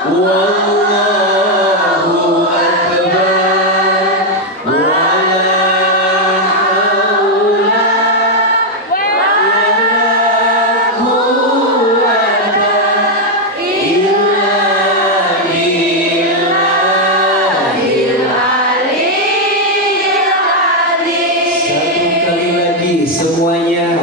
Wallahu akbar. Wala haula wala quwwata illa billahil aliyyil azim. Satu kali lagi semuanya.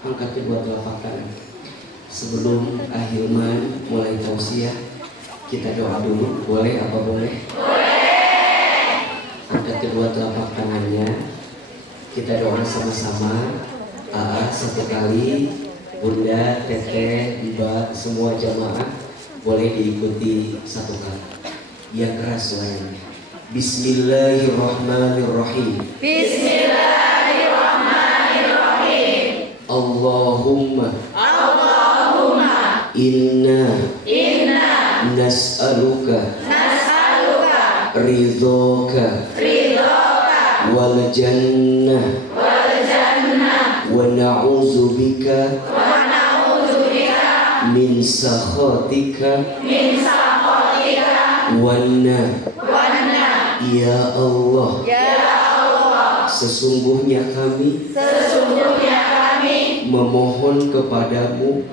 Angkat kedua telapak tangan. Sebelum Ahilman mulai tausiah, kita doa dulu. Boleh apa boleh? Boleh. Angkat kedua telapak tangannya. Kita doa sama-sama. Satu kali. Bunda, Teteh, Mbak, semua jamaah boleh diikuti satu kali. Yang keras suaranya. Bismillahirrahmanirrahim. Bismillahirrahmanirrahim. Allahumma inna nas'aluka ridhoka wal jannah wa na'udzu bika min sakhatika wan nar. Ya Allah, sesungguhnya kami memohon kepadamu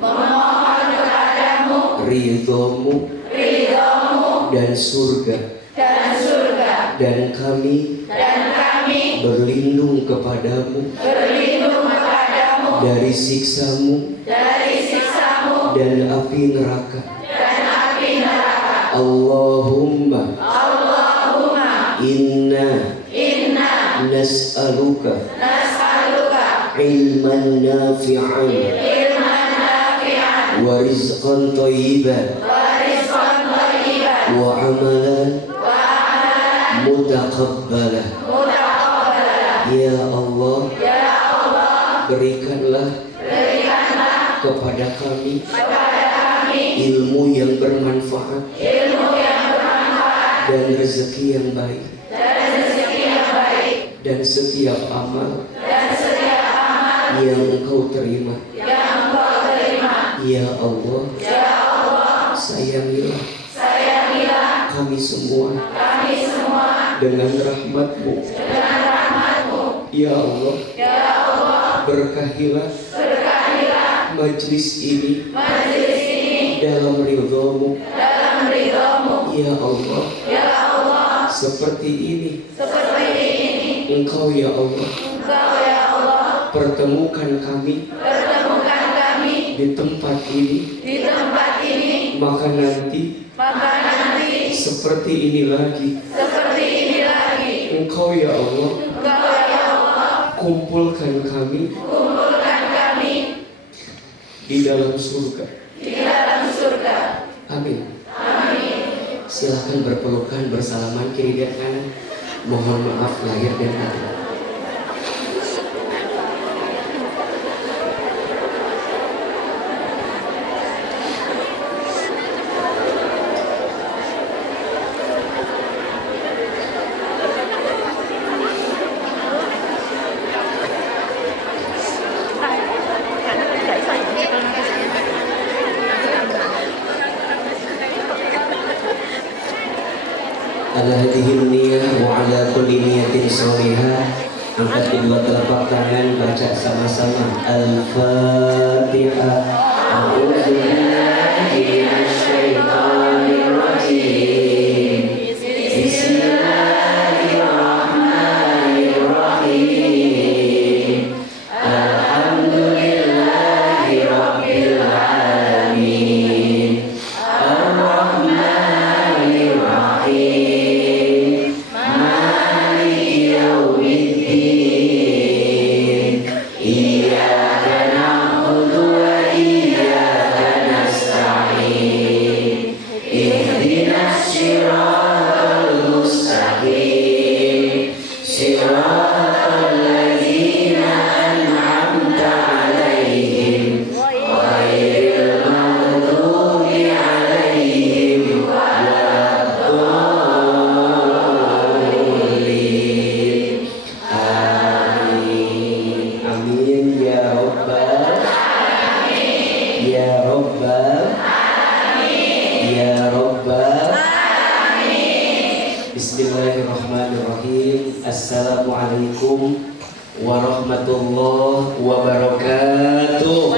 ridhomu dan surga, dan kami berlindung kepadamu dari siksamu dan api neraka. Allahumma inna nas'aluka ilman nafi'an wa rizqan thayyiban wa amalan mutaqabbalan. Ya Allah, berikanlah kepada kami ilmu yang bermanfaat dan rezeki yang baik, dan setiap amal yang Engkau terima. Ya Allah, sayangilah kami semua dengan rahmat-Mu. Ya Allah, berkahilah majlis ini dalam ridho-Mu. Ya Allah, seperti ini Engkau ya Allah pertemukan kami di tempat ini, maka nanti seperti ini lagi Engkau ya Allah kumpulkan kami di dalam surga. Amin. Silahkan berpelukan, bersalaman kiri dan kanan. Mohon maaf lahir dan batin. Ala hadhihi niyah wa ala kulli niyatin sholihah. Angkat kedua telapak tangan, baca sama-sama Al-Fatihah. A'udzu billahi minasyaitonir rajim. Bismillahirrahmanirrahim. Alhamdulillahi rabbil alamin. Ar-Rahmanir Rahim. Bismillahirrahmanirrahim. Assalamualaikum warahmatullahi wabarakatuh.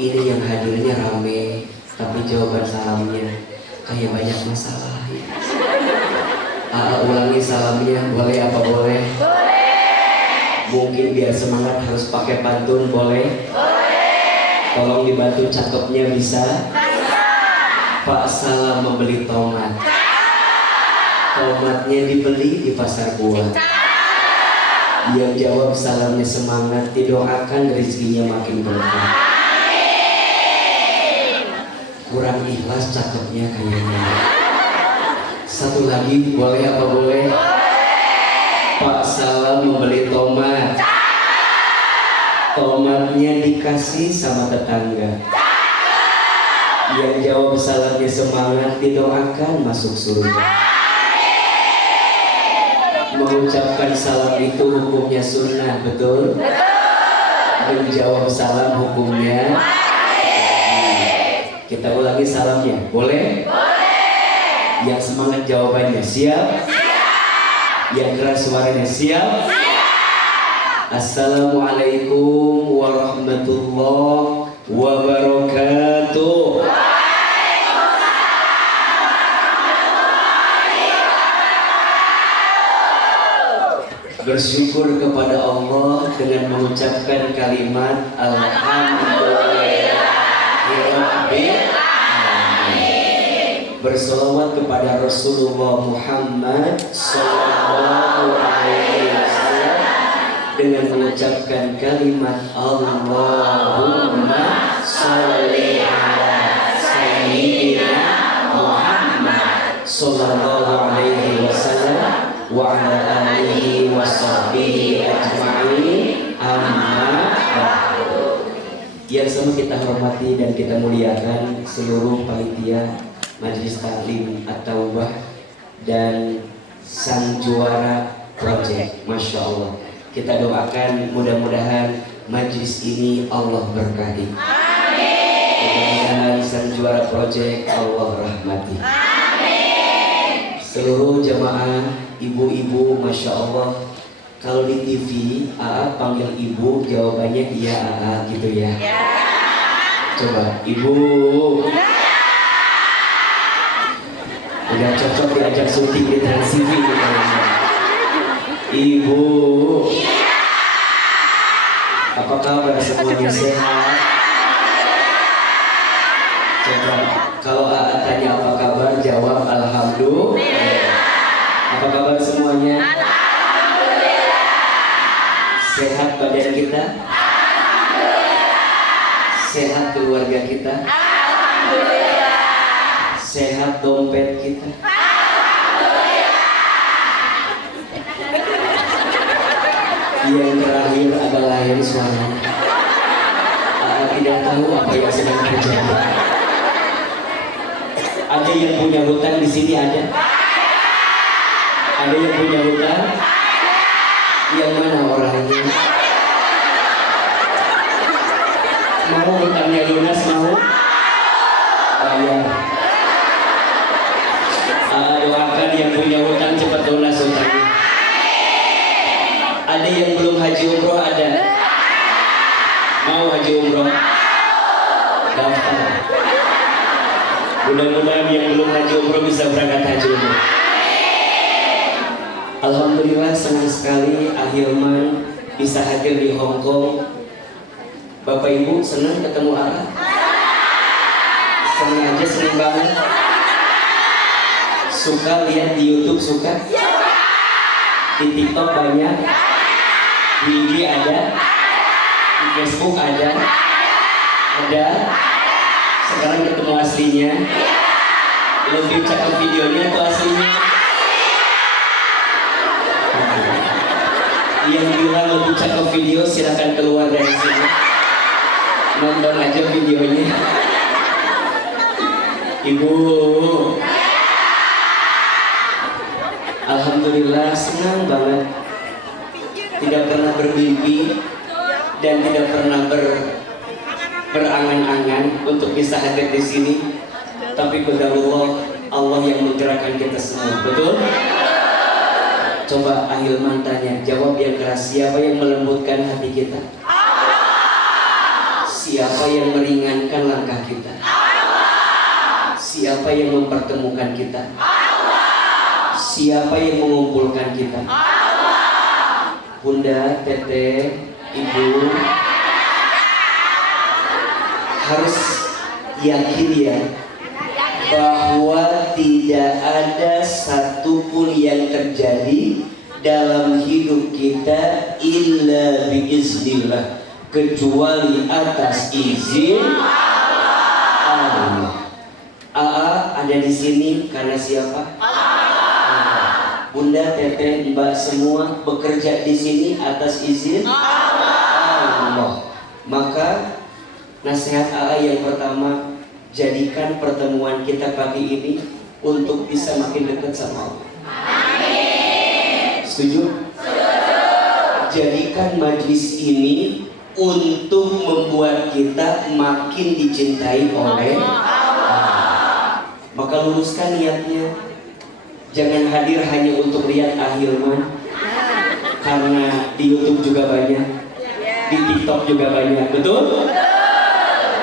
Ini yang hadirnya rame, tapi jawaban salamnya kayak banyak masalah. Ulangi salamnya, boleh apa boleh? Boleh. Mungkin biar semangat harus pakai pantun, boleh? Boleh. Tolong dibantu cakepnya, bisa? Bisa. Pak salam membeli tomat. Tomatnya dibeli di pasar buah. Yang jawab salamnya semangat, didoakan rezekinya makin berkah. Kurang ikhlas cakepnya kayaknya. Satu lagi, boleh apa boleh? Boleh. Pak salam membeli tomat. Tomatnya dikasih sama tetangga. Yang jawab salamnya semangat, didoakan masuk surga. Mengucapkan salam itu hukumnya sunnah, betul? Menjawab salam hukumnya. Kita ulangi salamnya, boleh? Boleh. Yang semangat jawabannya siap? Siap. Yang keras suaranya siap? Siap. Assalamualaikum warahmatullahi wabarakatuh. Bersyukur kepada Allah dengan mengucapkan kalimat Alhamdulillahirabbil alamin. Bersolawat kepada Rasulullah Muhammad Sallallahu Alaihi Wasallam dengan mengucapkan kalimat Allahumma sholli ala sayyidina Muhammad Sallallahu Alaihi Wasallam wa ala alihi wa sahbihi ajma'in, amma ba'du. Yang sama kita hormati dan kita muliakan seluruh panitia Majelis Taklim At-Taubah dan sang juara project. Masya Allah, kita doakan mudah-mudahan majlis ini Allah berkahi. Mudah-mudahan sang juara project Allah rahmati. Seluruh jamaah ibu-ibu, Masya Allah, kalau di TV AA panggil ibu jawabannya iya AA gitu ya. Coba ibu. Udah cocok diajak syuting di Trans TV. Ibu. Apa kabar semuanya, sehat? Coba kalau AA tanya apa kabar, jawab alhamdulillah. Apa kabar semuanya? Alhamdulillah. Sehat badan kita? Alhamdulillah. Sehat keluarga kita? Alhamdulillah. Sehat dompet kita? Alhamdulillah. Yang terakhir adalah yang suaranya tidak tahu apa yang sedang terjadi. Ada yang punya hutang di sini, ada? Ada yang punya hutang? Yang mana orangnya? Mau hutangnya lunas, mau? Bayar. Doakan yang punya hutang cepat lunas hutangnya. Ada yang belum haji umroh, ada? Mau haji umroh? Daftar. Mudah-mudahan yang belum haji umroh bisa berangkat haji umroh. Alhamdulillah, senang sekali Ahilman bisa hadir di Hong Kong. Bapak Ibu senang ketemu Ara? Senang aja, senang banget. Suka lihat di YouTube, suka? Di TikTok banyak, di IG ada, di Facebook ada. Sekarang ketemu aslinya. Lebih cakep videonya atau aslinya? Yang bilang lebih cakep video silakan keluar dari sini. Nonton aja videonya. Ibu. Alhamdulillah, senang banget. Tidak pernah bermimpi dan tidak pernah berangan-angan untuk bisa hadir di sini, tapi qadarullah, Allah yang menggerakkan kita semua. Betul? Coba Ahilman tanya, jawab yang keras. Siapa yang melembutkan hati kita? Allah. Siapa yang meringankan langkah kita? Allah. Siapa yang mempertemukan kita? Allah. Siapa yang mengumpulkan kita? Allah. Bunda, Teteh, Ibu harus yakin ya, bahwa tidak ada satupun yang terjadi dalam hidup kita illa biiznillah, kecuali atas izin Allah. Ada di sini karena siapa? Allah. Bunda, Teteh, Mbak semua bekerja di sini atas izin Allah. Maka nasihat yang pertama, jadikan pertemuan kita pagi ini untuk bisa makin dekat sama Allah. Amin. Setuju? Setuju. Jadikan majlis ini untuk membuat kita makin dicintai oleh Allah. Maka luruskan niatnya. Jangan hadir hanya untuk lihat Ahilman, karena di YouTube juga banyak, di TikTok juga banyak, betul?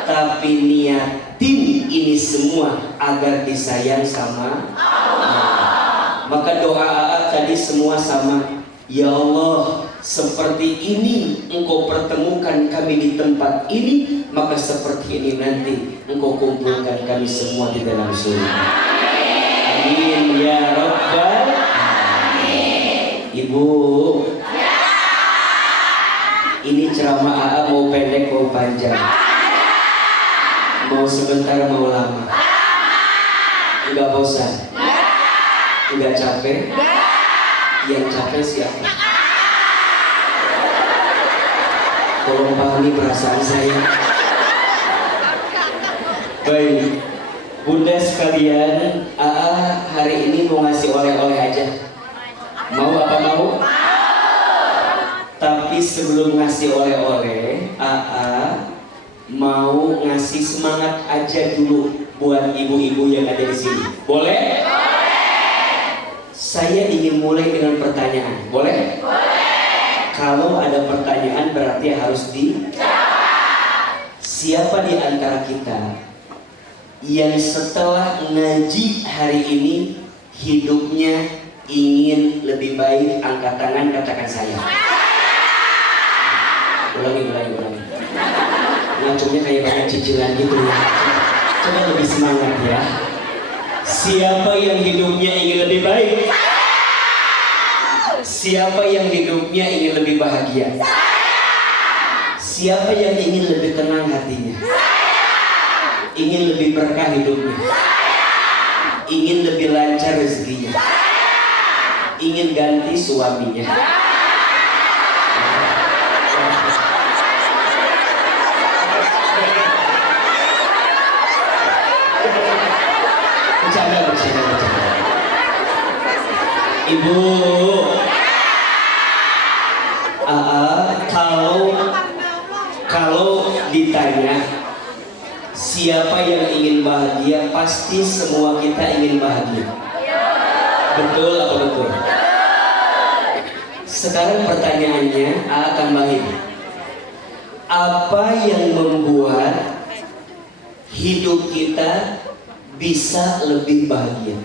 Tapi niatin ini semua agar disayang sama Allah. Maka doa tadi semua sama. Ya Allah, seperti ini Engkau pertemukan kami di tempat ini, maka seperti ini nanti Engkau kumpulkan kami semua di dalam surga. Amin ya Rabbal Alamin. Ibu, ini ceramah AA mau pendek mau panjang? Mau sebentar mau lama? Enggak bosan? Enggak capek? Yang capek siapa? Tolong pahami perasaan saya. Baik, Bunda sekalian, hari ini mau ngasih oleh-oleh aja. Mau apa mau? Tapi sebelum ngasih oleh-oleh, mau ngasih semangat aja dulu buat ibu-ibu yang ada di sini. Boleh? Boleh. Saya ingin mulai dengan pertanyaan. Boleh? Boleh. Kalau ada pertanyaan berarti harus dijawab. Siapa di antara kita yang setelah ngaji hari ini hidupnya ingin lebih baik? Angkat tangan, katakan saya. Ulangi. Ngacungnya kayak banyak cicilan gitu ya. Coba lebih semangat ya. Siapa yang hidupnya ingin lebih baik? Siapa yang hidupnya ingin lebih bahagia? Siapa yang ingin lebih tenang hatinya? Ingin lebih berkah hidupnya? Ingin lebih lancar rezekinya? Ingin ganti suaminya? Bercanda. Ibu, kalau ditanya siapa yang ingin bahagia, pasti semua kita ingin bahagia. Betul atau betul? Sekarang pertanyaannya, tambahin. Apa yang membuat hidup kita bisa lebih bahagia?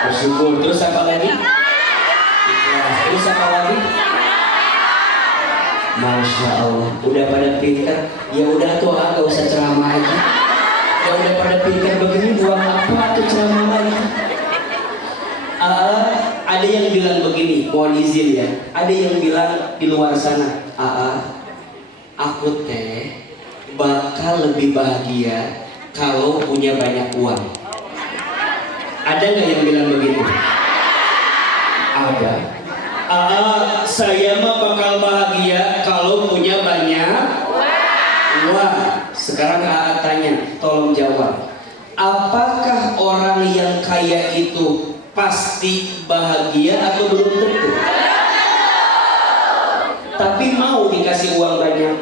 Bersyukur. Terus apa lagi? Terus apa lagi? Masya Allah, udah pada pinter. Ya udah tuh, gak usah ceramah aja. Ya udah pada pinter begini, buang apa tuh ceramah lagi? Ada yang bilang begini, mohon izin ya. Ada yang bilang di luar sana, aku teh bakal lebih bahagia kalau punya banyak uang. Ada nggak yang bilang begitu? Ada. Saya mah bakal bahagia kalau punya banyak uang. Sekarang tanya, tolong jawab. Apakah orang yang kaya itu pasti bahagia atau belum tentu? tapi mau dikasih uang banyak?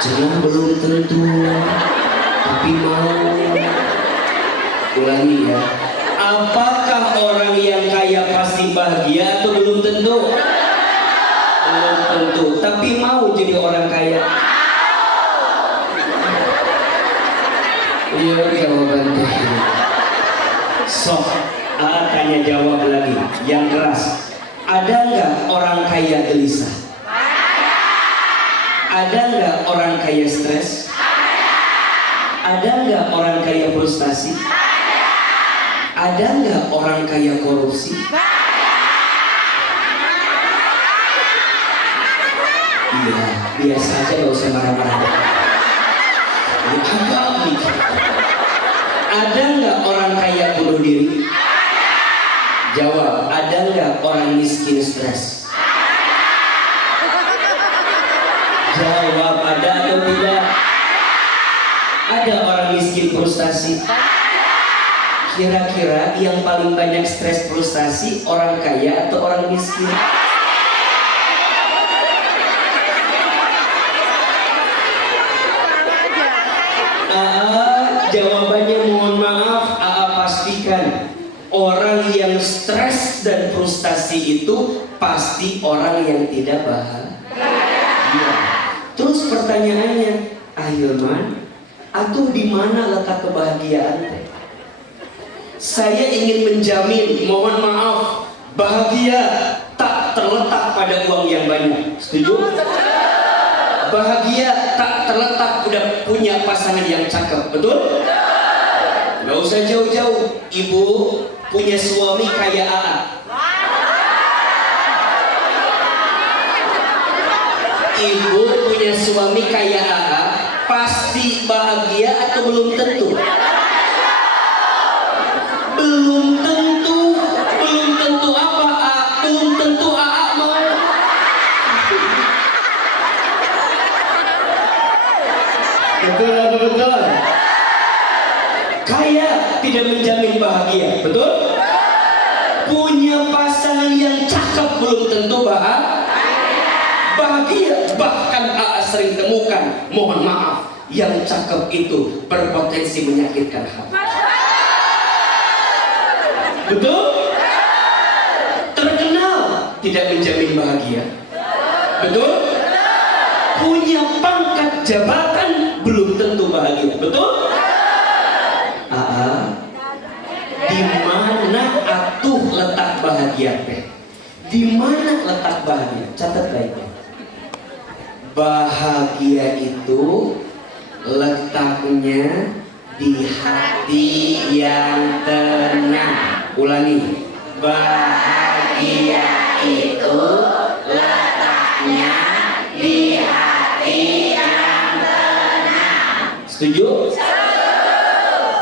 Jangan belum tentu, tapi mau. Ulangi ya. Apakah orang yang kaya pasti bahagia atau belum tentu? Belum tentu, tapi mau jadi orang kaya. Iya, jawaban teh. Sok, tanya jawab lagi, yang keras. Ada nggak orang kaya gelisah? Ada nggak orang kaya stres? Ada nggak orang kaya frustasi? Ada nggak orang kaya korupsi? Iya, biasa aja, gak usah marah-marah. Ini agak mikir. Ada nggak orang kaya bunuh diri? Jawab, ada nggak orang miskin stres? Jawab, ada atau tidak? Ada orang miskin frustasi? Kira-kira yang paling banyak stres frustasi orang kaya atau orang miskin? Jawabannya mohon maaf, pastikan orang yang stres dan frustasi itu pasti orang yang tidak bahagia. Terus pertanyaannya, Ahilman, atuh di mana letak kebahagiaan teh? Saya ingin menjamin, mohon maaf, bahagia tak terletak pada uang yang banyak. Setuju? Bahagia tak terletak udah punya pasangan yang cakep, betul? Gak usah jauh-jauh, ibu punya suami kayak AA. Ibu punya suami kayak AA, pasti bahagia atau belum tentu? Belum tentu, belum tentu apa AA? Belum tentu AA mau. Betul atau betul? Kaya tidak menjamin bahagia, betul? Punya pasangan yang cakep belum tentu bahagia. Bahkan AA sering temukan, mohon maaf, yang cakep itu berpotensi menyakitkan hati. Betul? Terkenal tidak menjamin bahagia. Betul? Punya pangkat jabatan belum tentu bahagia. Betul? Di mana atuh letak bahagia teh? Di mana letak bahagia? Catat baik-baik. Bahagia itu letaknya di hati yang tenang. Ulangi. Bahagia itu letaknya di hati yang tenang. Setuju?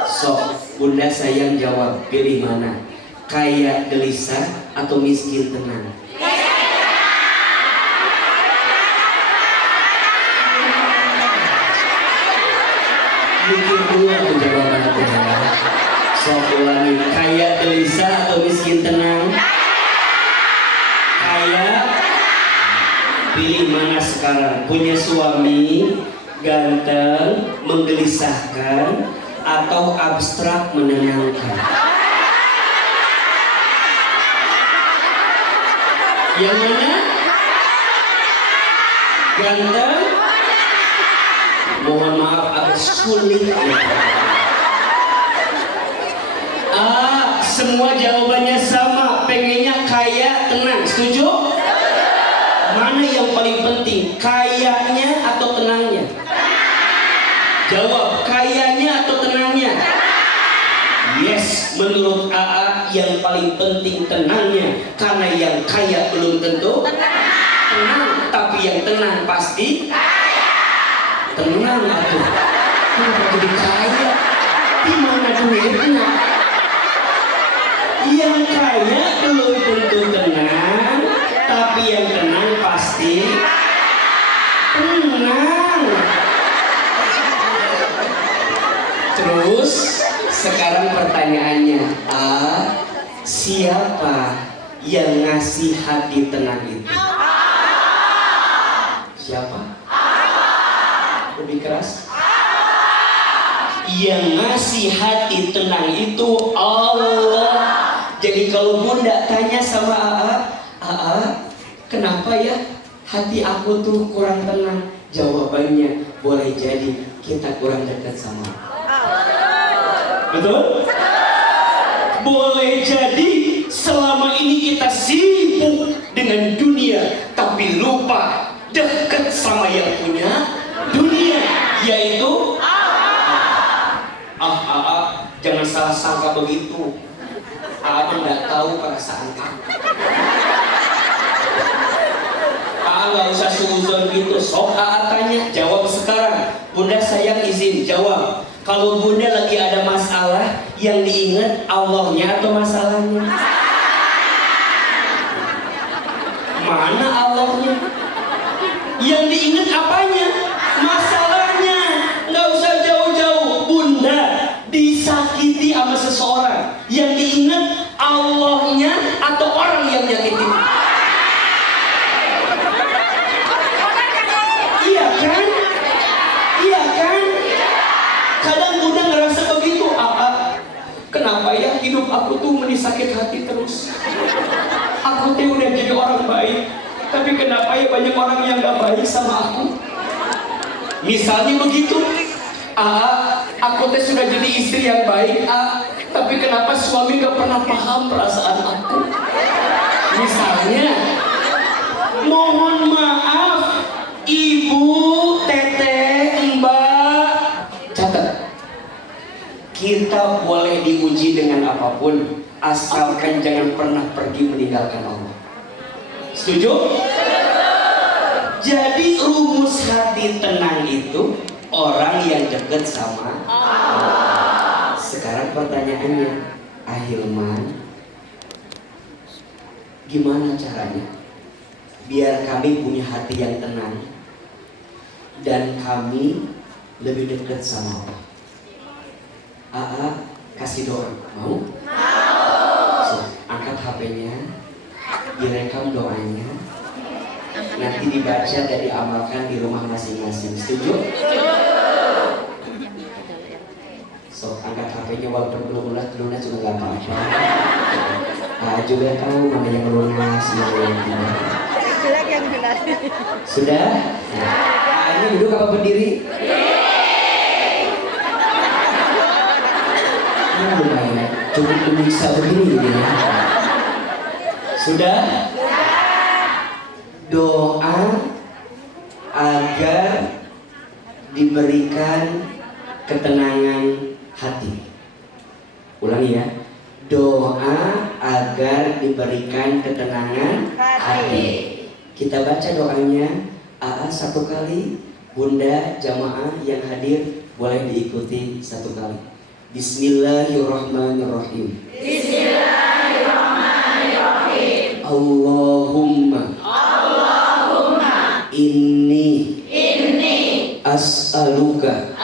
Sok, Bunda sayang jawab, pilih mana? Kaya gelisah atau miskin tenang? Mikir dulu aku jawaban aku. Sok, ulangi, kaya gelisah atau miskin tenang? Kaya. Pilih mana sekarang? Punya suami ganteng, menggelisahkan, atau abstrak menenangkan? Yang mana? Ganteng? Mohon maaf, agak sulit. Semua jawabannya sama, pengennya kaya tenang. Setuju? Mana yang paling penting? Kayanya atau tenangnya? Jawab, kayanya atau tenangnya? Yes, menurut AA yang paling penting tenangnya. Karena yang kaya belum tentu tenang, tapi yang tenang pasti tenang atuh. Kenapa jadi kaya? Di mana duitnya? Yang kaya belum tentu tenang, tapi yang tenang pasti tenang. Terus sekarang pertanyaannya, siapa yang ngasih hati tenang itu? Siapa? Lebih keras. Yang ngasih hati tenang itu Allah. Jadi kalau bunda tanya sama Aa, kenapa ya hati aku tuh kurang tenang? Jawabannya boleh jadi kita kurang dekat sama Allah. Betul? Boleh jadi selama ini kita sibuk dengan dunia tapi lupa dekat sama yang punya dunia, yaitu jangan salah sangka begitu. Nggak tahu perasaan aku. Nggak usah suzon gitu. Sok tanya, jawab sekarang. Bunda sayang izin jawab. Kalau bunda lagi ada masalah, yang diingat Allahnya atau masalahnya? Mana Allahnya? Yang diingat apanya? Masalahnya. Nggak usah jauh-jauh. Bunda disakiti sama seseorang, yang diingat Allahnya atau orang yang nyakitin? Iya kan? Iya kan? Kadang bunda ngerasa begitu. Kenapa ya hidup aku tuh sakit hati terus? Aku tuh udah jadi orang baik, tapi kenapa ya banyak orang yang gak baik sama aku? Misalnya begitu. Aku teh sudah jadi istri yang baik, tapi kenapa suami gak pernah paham perasaan aku? Misalnya, mohon maaf, ibu, teteh, mbak. Catat, kita boleh diuji dengan apapun, asalkan jangan pernah pergi meninggalkan Allah. Setuju? Jadi rumus hati tenang itu orang yang dekat sama Allah. Sekarang pertanyaannya, Ahilman, gimana caranya biar kami punya hati yang tenang dan kami lebih dekat sama Allah? Kasih doa, mau? So, angkat HP-nya, direkam doanya, nanti dibaca dan diamalkan di rumah masing-masing. Setuju? So, angkat HP-nya walaupun belum lunas juga gak apa-apa. Juga tahu mana yang lunas, mana yang tidak. Sudah? Ini duduk apa berdiri? Lumayan, cukup bisa begini ya. Sudah? Doa agar diberikan ketenangan hati. Ulangi ya. Doa agar diberikan ketenangan hati. Kita baca doanya satu kali. Bunda jamaah yang hadir boleh diikuti satu kali. Bismillahirrahmanirrahim. Bismillahirrahmanirrahim. Allahumma inni as'aluka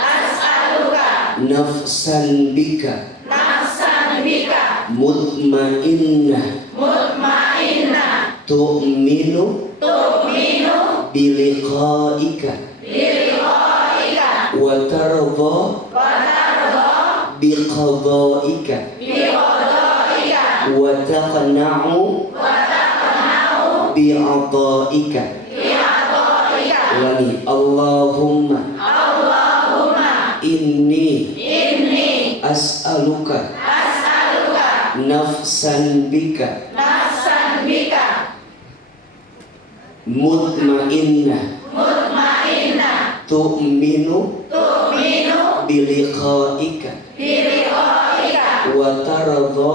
nafsan bika mutmainnah tu'minu biliqaika wa tardha biqadaika wa taqna'u bi'ataika. Ulangi. Allahumma inni as'aluka nafsan bika mutmainnah tu'minu biliqaika wa tardha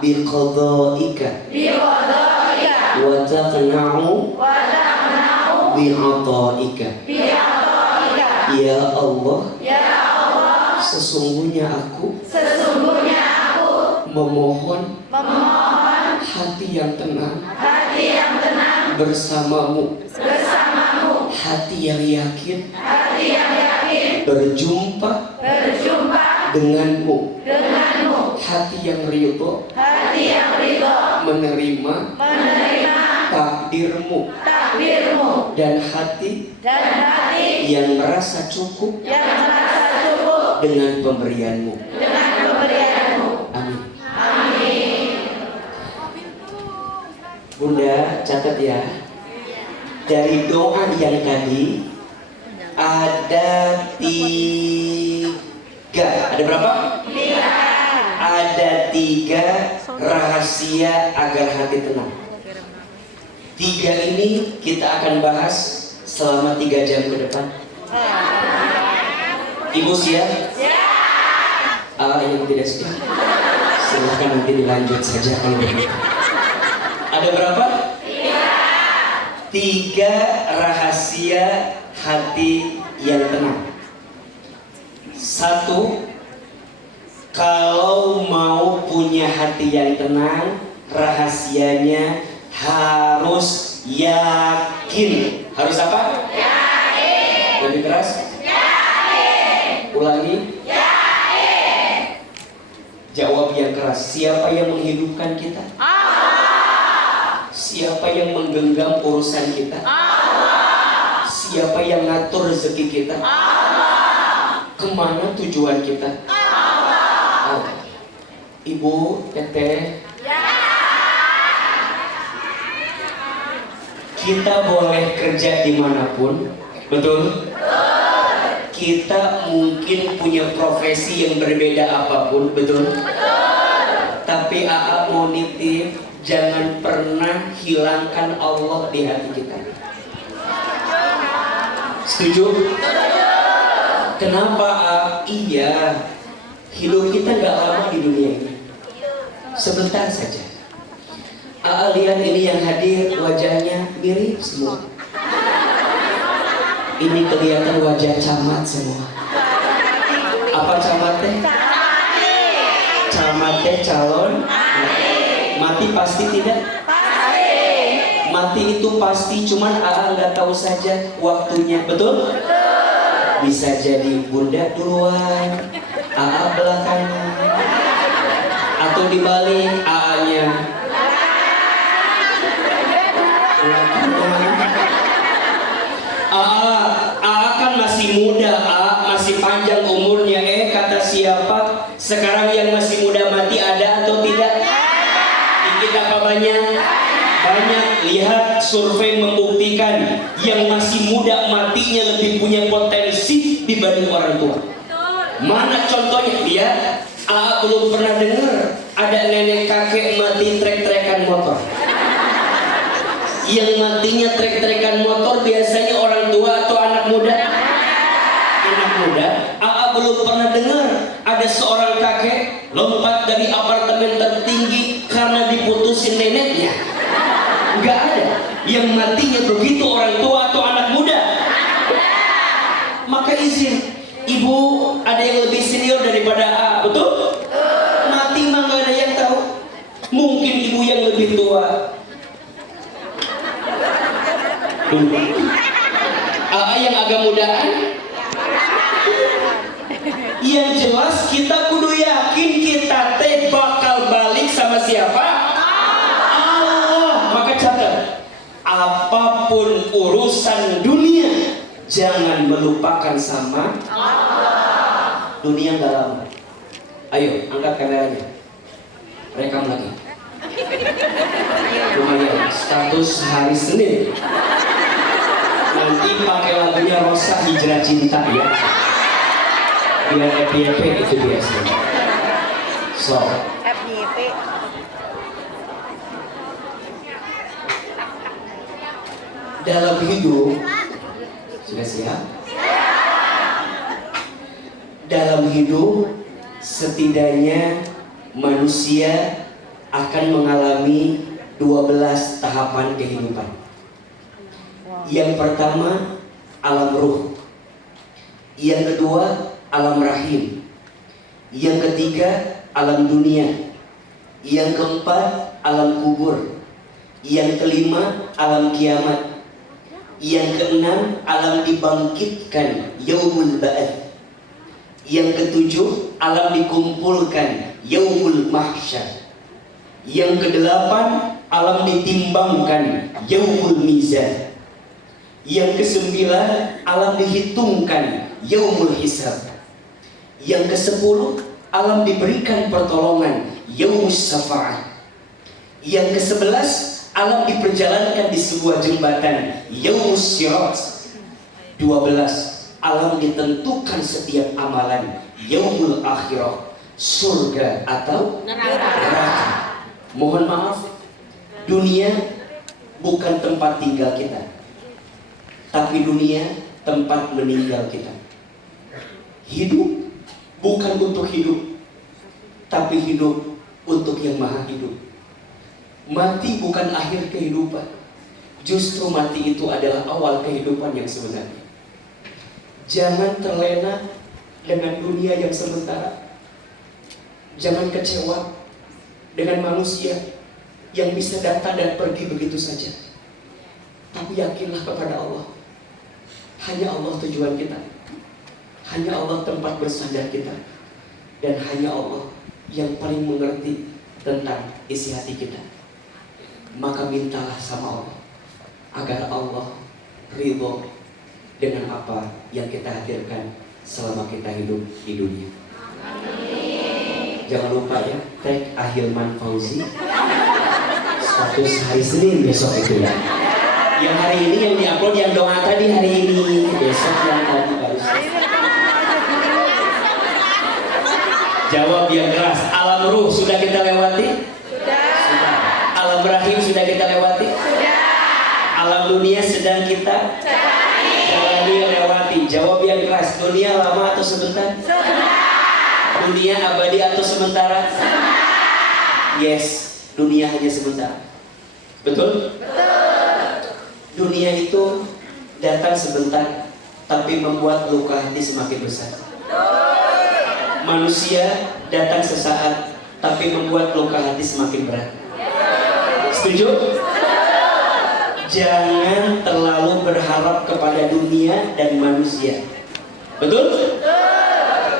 biqadaika wa taqna'u bi'ataika. Ya Allah, sesungguhnya aku memohon hati yang tenang bersamamu, hati yang yakin berjumpa denganmu, hati yang ridho menerima takdirmu dan hati yang merasa cukup dengan pemberianmu. Amin. Bunda catat ya, dari doa yang tadi ada 3. Ada berapa? 3. Ada 3 rahasia agar hati tenang. 3 ini kita akan bahas selama 3 jam ke depan. Ibu siap? Yang tidak siap, silahkan nanti dilanjut saja kalau begitu. Ada berapa? 3 rahasia hati yang tenang. 1, kalau mau punya hati yang tenang, rahasianya harus yakin. Harus apa? Yakin. Lebih keras? Yakin. Ulangi. Yakin. Jawab yang keras. Siapa yang menghidupkan kita? Allah. Siapa yang menggenggam urusan kita? Allah. Siapa yang ngatur rezeki kita? Allah. Kemana tujuan kita? Allah. Ibu, Teteh, kita boleh kerja dimanapun, betul? Kita mungkin punya profesi yang berbeda apapun, betul? Tapi AA mau nitip, jangan pernah hilangkan Allah di hati kita. Setuju? Kenapa AA? Iya, hidup kita nggak lama di dunia ini, sebentar saja. AA lihat ini yang hadir wajahnya mirip semua. Ini kelihatan wajah camat semua. Apa camat teh? Camat teh calon mati pasti tidak? Mati itu pasti, cuman AA nggak tahu saja waktunya, betul? Bisa jadi bunda duluan, AA belakangan, atau dibalik AA-nya AA kan masih muda, masih panjang umurnya. Kata siapa? Sekarang yang masih muda mati ada atau tidak? Dikit apa banyak? Banyak. Lihat survei membuktikan yang masih muda matinya lebih punya potensi dibanding orang tua. Mana contohnya? Lihat, belum pernah dengar ada nenek kakek mati trek-trekan motor. Yang matinya trek-trekan motor biasanya orang tua atau anak muda? Anak muda. AA belum pernah dengar ada seorang kakek lompat dari apartemen tertinggi karena diputusin neneknya. Enggak ada. Yang matinya begitu orang tua atau anak muda. Maka izin, ibu ada yang lebih senior daripada AA, betul? Mati mah nggak ada yang tahu. Mungkin ibu yang lebih tua. AA yang agak mudaan. Yang jelas kita kudu yakin kita teh bakal balik sama siapa? Allah. Maka catat, apapun urusan dunia jangan melupakan sama Allah. Dunia nggak lama. Ayo angkat kameranya, rekam lagi. Lumayan, status hari Senin. Nanti pakai lagunya Rosa Hijrah Cinta ya, biar FYP itu biasanya. So FYP. Dalam hidup sudah siap? Dalam hidup setidaknya manusia akan mengalami 12 tahapan kehidupan. Yang pertama, alam ruh. Yang kedua, alam rahim. Yang ketiga, alam dunia. Yang keempat, alam kubur. Yang kelima, alam kiamat. Yang keenam, alam dibangkitkan, yaumul ba'ats. Yang ketujuh, alam dikumpulkan, yaumul mahsyar. Yang kedelapan, alam ditimbangkan, yaumul mizan. Yang kesembilan, alam dihitungkan, yaumul hisab. Yang kesepuluh, alam diberikan pertolongan, yaumus syafa'ah. Yang kesebelas, alam diperjalankan di sebuah jembatan, yaumus sirat. 12, alam ditentukan setiap amalan, yaumul akhirah, surga atau neraka. Mohon maaf, dunia bukan tempat tinggal kita, tapi dunia tempat meninggal kita. Hidup bukan untuk hidup, tapi hidup untuk yang maha hidup. Mati bukan akhir kehidupan, justru mati itu adalah awal kehidupan yang sebenarnya. Jangan terlena dengan dunia yang sementara. Jangan kecewa dengan manusia yang bisa datang dan pergi begitu saja. Tapi yakinlah kepada Allah. Hanya Allah tujuan kita, hanya Allah tempat bersandar kita, dan hanya Allah yang paling mengerti tentang isi hati kita. Maka mintalah sama Allah agar Allah ridho dengan apa yang kita hadirkan selama kita hidup di dunia. Jangan lupa ya, tag Ahilman Fauzi status hari Senin besok itu ya. Yang hari ini yang diupload, yang doa tadi hari ini, besok yang tadi baru. Jawab yang keras. Alam ruh sudah kita lewati? Sudah. Alam rahim sudah kita lewati? Sudah. Alam dunia sedang kita jalani lewati. Jawab yang keras. Dunia lama atau sebentar? Sebentar. Dunia abadi atau sementara? Sementara. Yes, dunia hanya sebentar. Betul? Betul. Dunia itu datang sebentar, tapi membuat luka hati semakin besar. Manusia datang sesaat, tapi membuat luka hati semakin berat. Setuju? Jangan terlalu berharap kepada dunia dan manusia. Betul?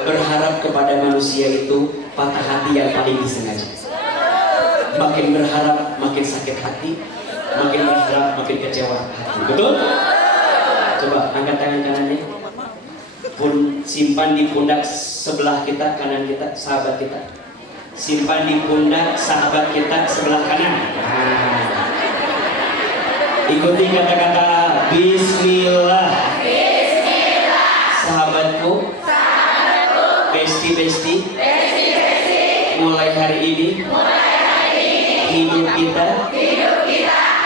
Berharap kepada manusia itu patah hati yang paling disengaja. Makin berharap makin sakit hati, makin berharap makin kecewa hati. Betul? Coba angkat tangan kanannya. Pun simpan di pundak sebelah kita, kanan kita, sahabat kita. Simpan di pundak sahabat kita sebelah kanan. Ikuti kata-kata Bismillah. Bismillah. Sahabatku, besti, mulai hari ini, hidup kita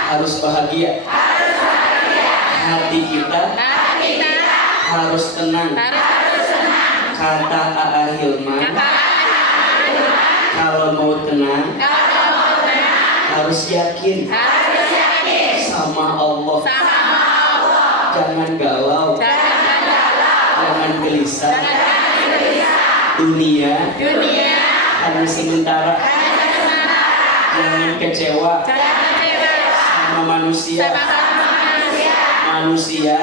harus bahagia. Hati kita harus tenang. Kata Ahilman, kalau mau tenang, harus yakin sama Allah. Jangan galau, jangan gelisah. Dunia hanya sementara. Jangan kecewa sama manusia. Manusia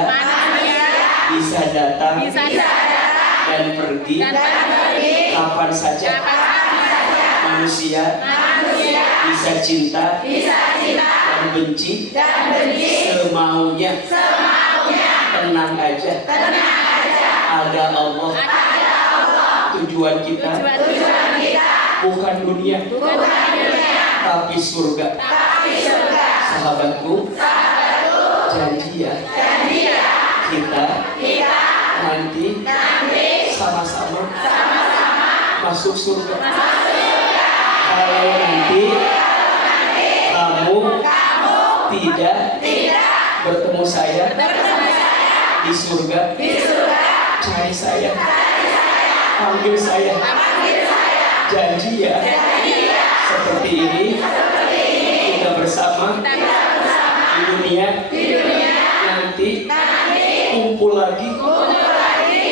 bisa datang dan pergi kapan saja. Manusia bisa cinta dan benci semaunya. Tenang aja. Ada Allah. Tujuan kita bukan dunia, tapi surga. Sahabatku, janji ya, kita nanti sama-sama masuk surga. Kalau nanti kamu tidak bertemu saya di surga, cari saya, panggil saya. Janji ya, seperti ini kita bersama di dunia, nanti kumpul lagi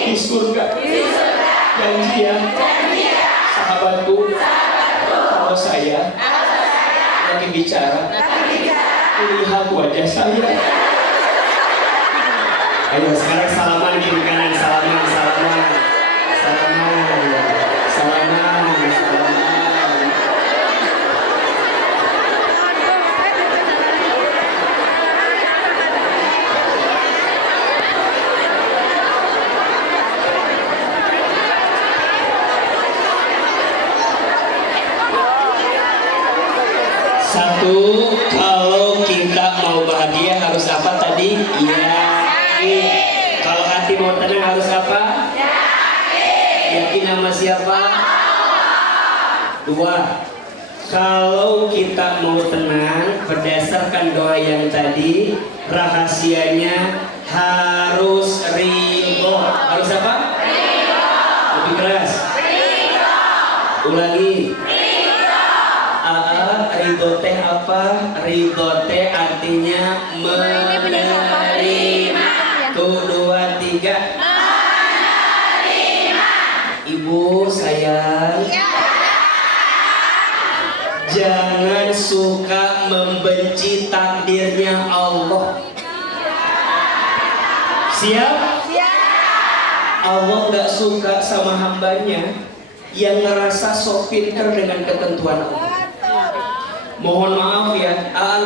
di surga. Janji ya, sahabatku. Kalau saya lagi bicara, lihat wajah saya. Ayo sekarang salaman di kanan, salaman. harus apa tadi? Yakin. Kalau hati mau tenang harus apa? Yakin sama siapa? Dua. Kalau kita mau tenang berdasarkan doa yang tadi, rahasianya harus ridho. Harus apa? Ridho. Lebih keras. Ridho. Ulangi. Ridho. Ridho teh apa? Ridho teh artinya menerima. Tuh, dua, tiga. Menerima. Ibu sayang. Jangan suka membenci takdirnya Allah. Siap? Siap. Allah gak suka sama hambanya yang ngerasa sok pinter dengan ketentuan Allah. Mohon maaf ya,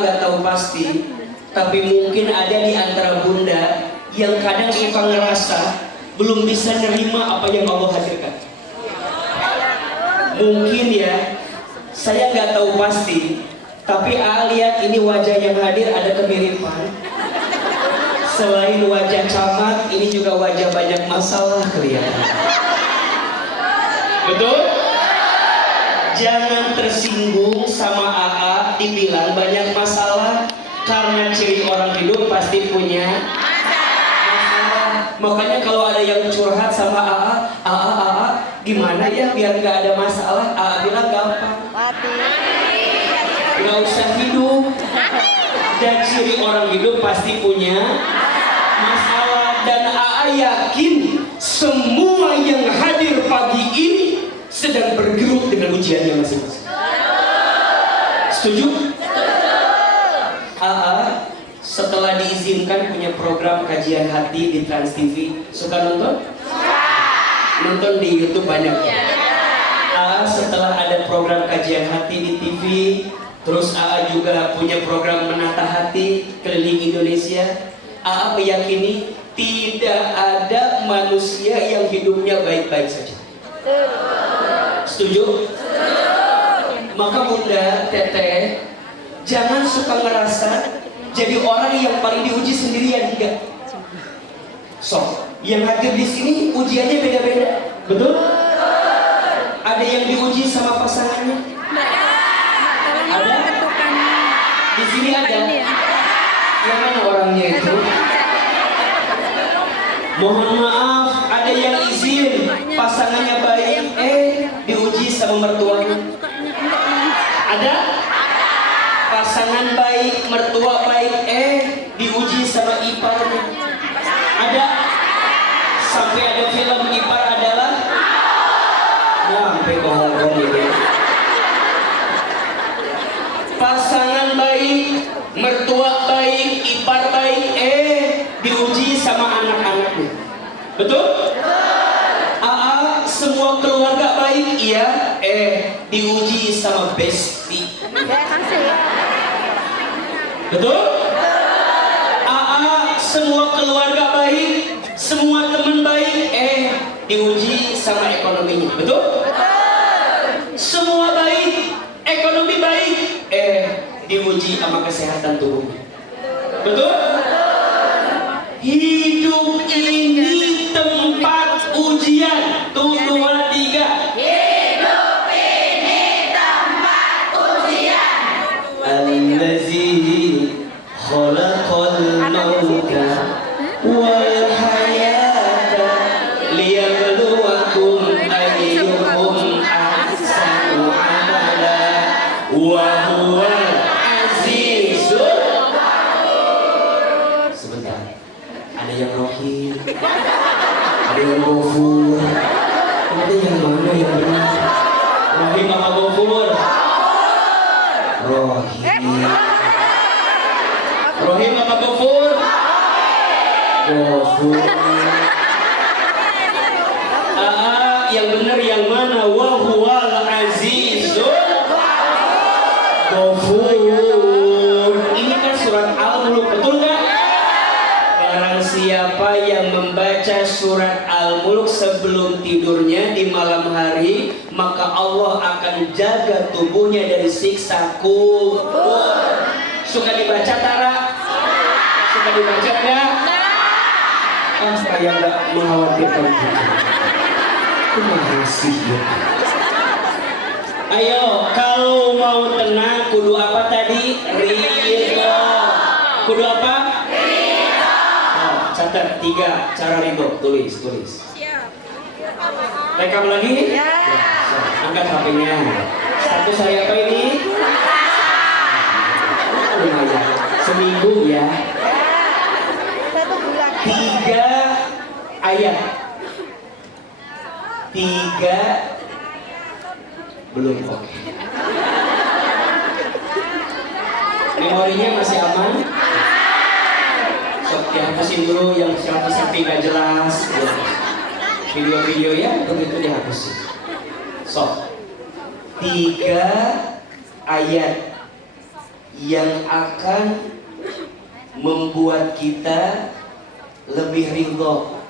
gak tahu pasti, tapi mungkin ada di antara bunda yang kadang suka ngerasa belum bisa nerima apa yang Allah hadirkan. Mungkin ya, saya nggak tahu pasti, tapi lihat ini wajah yang hadir ada kemiripan. Selain wajah camat, ini juga wajah banyak masalah kelihatan. Betul? Jangan tersinggung sama dibilang banyak masalah, karena ciri orang hidup pasti punya masalah. Makanya kalau ada yang curhat sama gimana ya biar nggak ada masalah, bilang gampang. Nggak usah hidup. Dan ciri orang hidup pasti punya masalah. Dan yakin semua yang hadir pagi ini sedang bergerut dengan ujiannya masing-masing. Setuju? Setelah diizinkan punya program kajian hati di Trans TV, suka nonton? Nonton di YouTube banyak. Setelah ada program kajian hati di TV, terus juga punya program menata hati keliling Indonesia. Meyakini tidak ada manusia yang hidupnya baik-baik saja. Setuju? Maka bunda, teteh, jangan suka ngerasa jadi orang yang paling diuji sendirian. Enggak. Yang hadir di sini ujiannya beda-beda, betul? Ada yang diuji sama pasangannya. Ada? Di sini ada. Yang mana orangnya itu? Mohon maaf, ada yang izin pasangannya baik, diuji sama mertuanya. Ada? Pasangan baik, mertua baik, diuji sama iparnya. Ada? Sampai ada film ipar adalah sampai bohong gitu. Pasangan baik, mertua baik, ipar baik, diuji sama anak-anaknya. Betul? Semua keluarga baik, iya, diuji sama bestie. Betul? Semua keluarga baik, semua teman baik, diuji sama ekonominya. Betul? Semua baik, ekonomi baik, diuji sama kesehatan tubuhnya. Betul? Hidup ini tempat ujian. Tuh, 2, 3. Hidup ini tempat ujian. Allazi khalaqal mauta wal hayata liyabluwakum ayyukum ahsanu amala wa huwal azizul ghafur. Sebentar, ada yang rohim, ada yang ghafur, ada yang mana yang benar? Rohim apa ghafur? Rohim. Rohim apa ghafur? Ghafur. Yang benar yang mana? Wa huwal azizul ghafur. Ini kan surat Al-Mulk, betul nggak? Barang siapa yang membaca surat Al-Mulk sebelum tidurnya di malam hari, maka Allah akan jaga tubuhnya dari siksa kubur. Suka dibaca Tara? Akan dibacanya? Saya nggak mengkhawatirkan kita. Terima kasih ya. Ayo, kalau mau tenang, kudu apa tadi? Ridho. Kudu apa? Ridho. Oh, catat 3 cara ridho. Tulis. Siap. Rekam lagi? Ya. Angkat HP-nya. Status saya apa ini? Lumayan. Seminggu ya. 3 ayat. 3 belum oke. Memorinya masih aman? Sok dihapusin dulu yang selfie gak jelas. Video-video ya begitu dihapusin. Sok 3 ayat yang akan membuat kita lebih ridho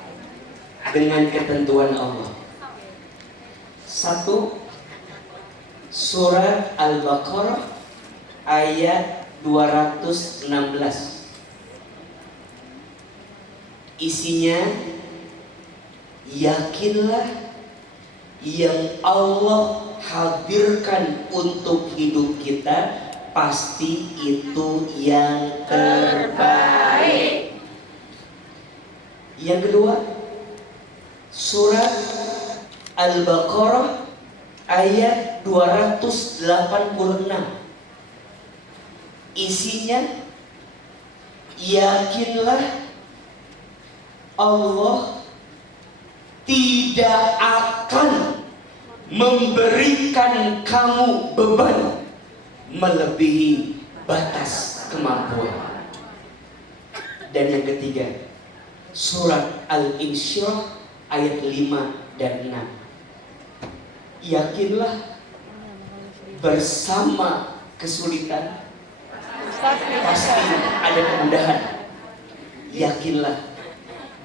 dengan ketentuan Allah. 1, surat Al-Baqarah ayat 216. Isinya, yakinlah yang Allah hadirkan untuk hidup kita pasti itu yang terbaik. Yang kedua, surat Al-Baqarah ayat 286. Isinya, yakinlah Allah tidak akan memberikan kamu beban melebihi batas kemampuan. Dan yang ketiga, surat Al-Insyirah ayat 5 dan 6. Yakinlah bersama kesulitan pasti ada kemudahan. Yakinlah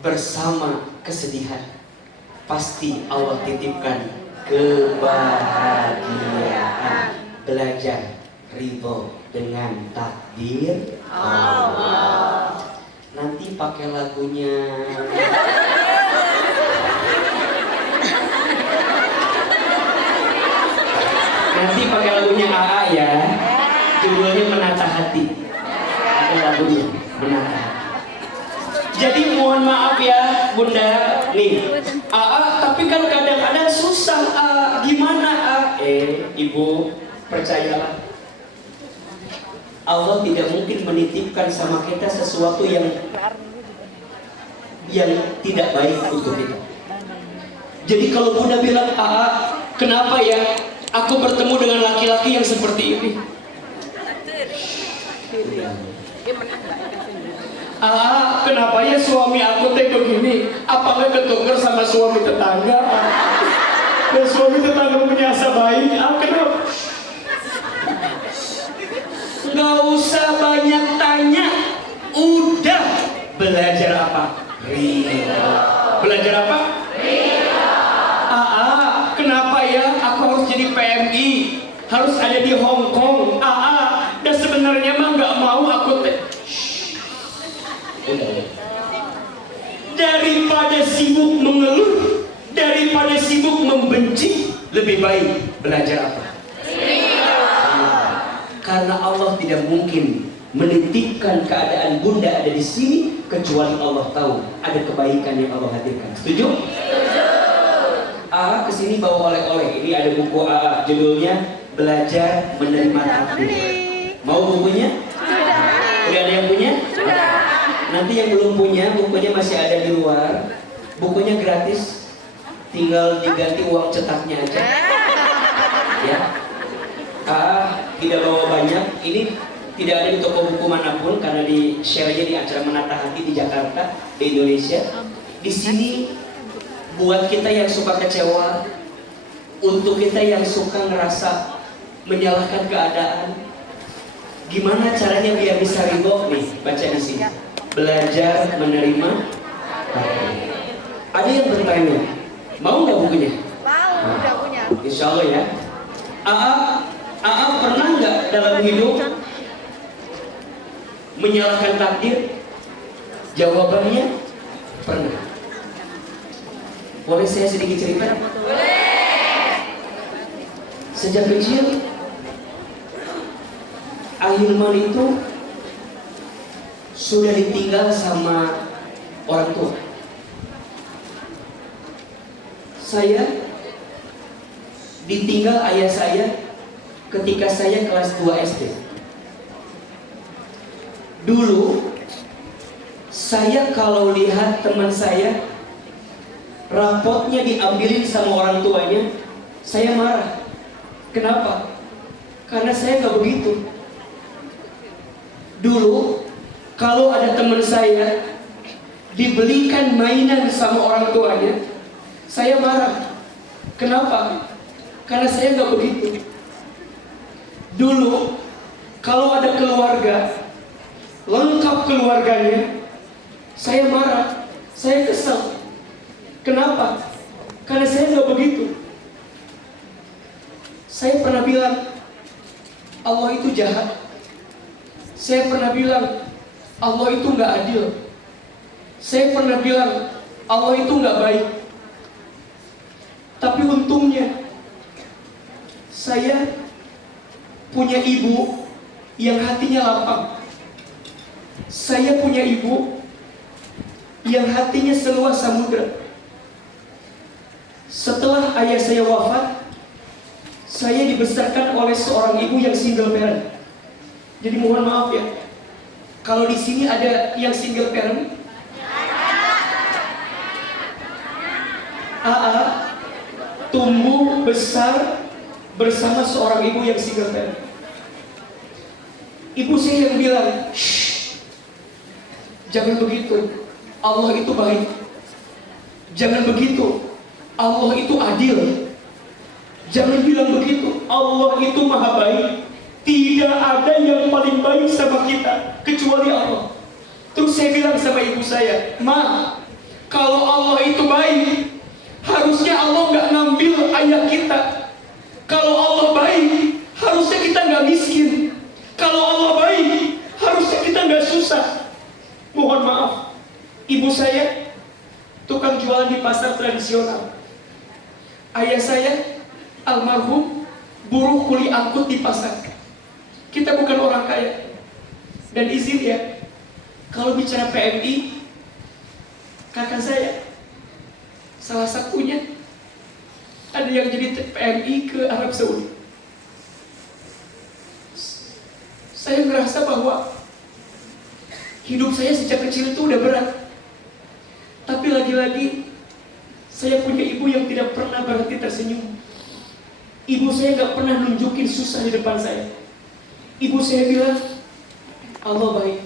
bersama kesedihan pasti Allah titipkan kebahagiaan. Belajar ridho dengan takdir Allah. Nanti pakai lagunya. Nanti pakai lagunya AA ya. Judulnya Menata Hati. Pakai lagunya Menata Hati. Jadi mohon maaf ya Bunda. Nih AA tapi kan kadang-kadang susah gimana Ibu percayalah, Allah tidak mungkin menitipkan sama kita sesuatu yang tidak baik untuk kita. Jadi kalau Bunda bilang, kenapa ya aku bertemu dengan laki-laki yang seperti ini? Kenapa ya suami aku teh begini? Apakah ketuker sama suami tetangga? Dan suami tetangga punya asa baik. Kenapa? Nggak usah banyak tanya. Udah belajar apa? Ridho. Belajar apa? Ridho. Kenapa ya aku harus jadi PMI? Harus ada di Hong Kong. Dan sebenarnya mah nggak mau aku daripada sibuk mengeluh, daripada sibuk membenci, lebih baik belajar apa? Karena Allah tidak mungkin menitipkan keadaan Bunda ada di sini kecuali Allah tahu ada kebaikan yang Allah hadirkan. Setuju? Setuju. Kesini bawa oleh-oleh. Ini ada buku judulnya Belajar Menerima Takdir. Mau bukunya? Sudah. Udah ada yang punya? Sudah. Nanti yang belum punya, bukunya masih ada di luar. Bukunya gratis, tinggal diganti uang cetaknya aja. Ya. Tidak bawa banyak. Ini tidak ada di toko buku manapun karena di share-nya di acara Menata Hati di Jakarta, di Indonesia. Di sini buat kita yang suka kecewa, untuk kita yang suka ngerasa menyalahkan keadaan, gimana caranya biar bisa ridho nih? Baca di sini. Belajar menerima takdir. Ada yang bertanya, mau nggak bukunya? Mau, udah punya. Insya Allah ya. Pernah nggak dalam hidup menyalahkan takdir? Jawabannya pernah. Boleh saya sedikit cerita? Sejak kecil Ahilman itu sudah ditinggal sama orang tua. Saya ditinggal ayah saya ketika saya kelas 2 SD. Dulu saya kalau lihat teman saya rapotnya diambilin sama orang tuanya, saya marah. Kenapa? Karena saya nggak begitu. Dulu kalau ada teman saya dibelikan mainan sama orang tuanya, saya marah. Kenapa? Karena saya nggak begitu. Dulu kalau ada keluarga lengkap keluarganya, saya marah, saya kesal. Kenapa? Karena saya nggak begitu. Saya pernah bilang Allah itu jahat. Saya pernah bilang Allah itu nggak adil. Saya pernah bilang Allah itu nggak baik. Tapi untungnya saya punya ibu yang hatinya lapang. Saya punya ibu yang hatinya seluas samudra. Setelah ayah saya wafat, saya dibesarkan oleh seorang ibu yang single parent. Jadi mohon maaf ya, kalau di sini ada yang single parent, AA tumbuh besar bersama seorang ibu yang single parent. Ibu saya yang bilang, shh, jangan begitu, Allah itu baik. Jangan begitu, Allah itu adil. Jangan bilang begitu, Allah itu maha baik. Tidak ada yang paling baik sama kita kecuali Allah. Terus saya bilang sama ibu saya, Ma, kalau Allah itu baik, harusnya Allah nggak ngambil ayah kita. Kalau Allah baik, harusnya kita nggak miskin. Kalau Allah baik, harusnya kita nggak susah. Mohon maaf, ibu saya tukang jualan di pasar tradisional. Ayah saya almarhum buruh kuli angkut di pasar. Kita bukan orang kaya. Dan izin ya, kalau bicara PMI, kakak saya salah satunya ada yang jadi PMI ke Arab Saudi. Saya merasa bahwa hidup saya sejak kecil itu udah berat. Tapi lagi-lagi saya punya ibu yang tidak pernah berhenti tersenyum. Ibu saya gak pernah nunjukin susah di depan saya. Ibu saya bilang Allah baik.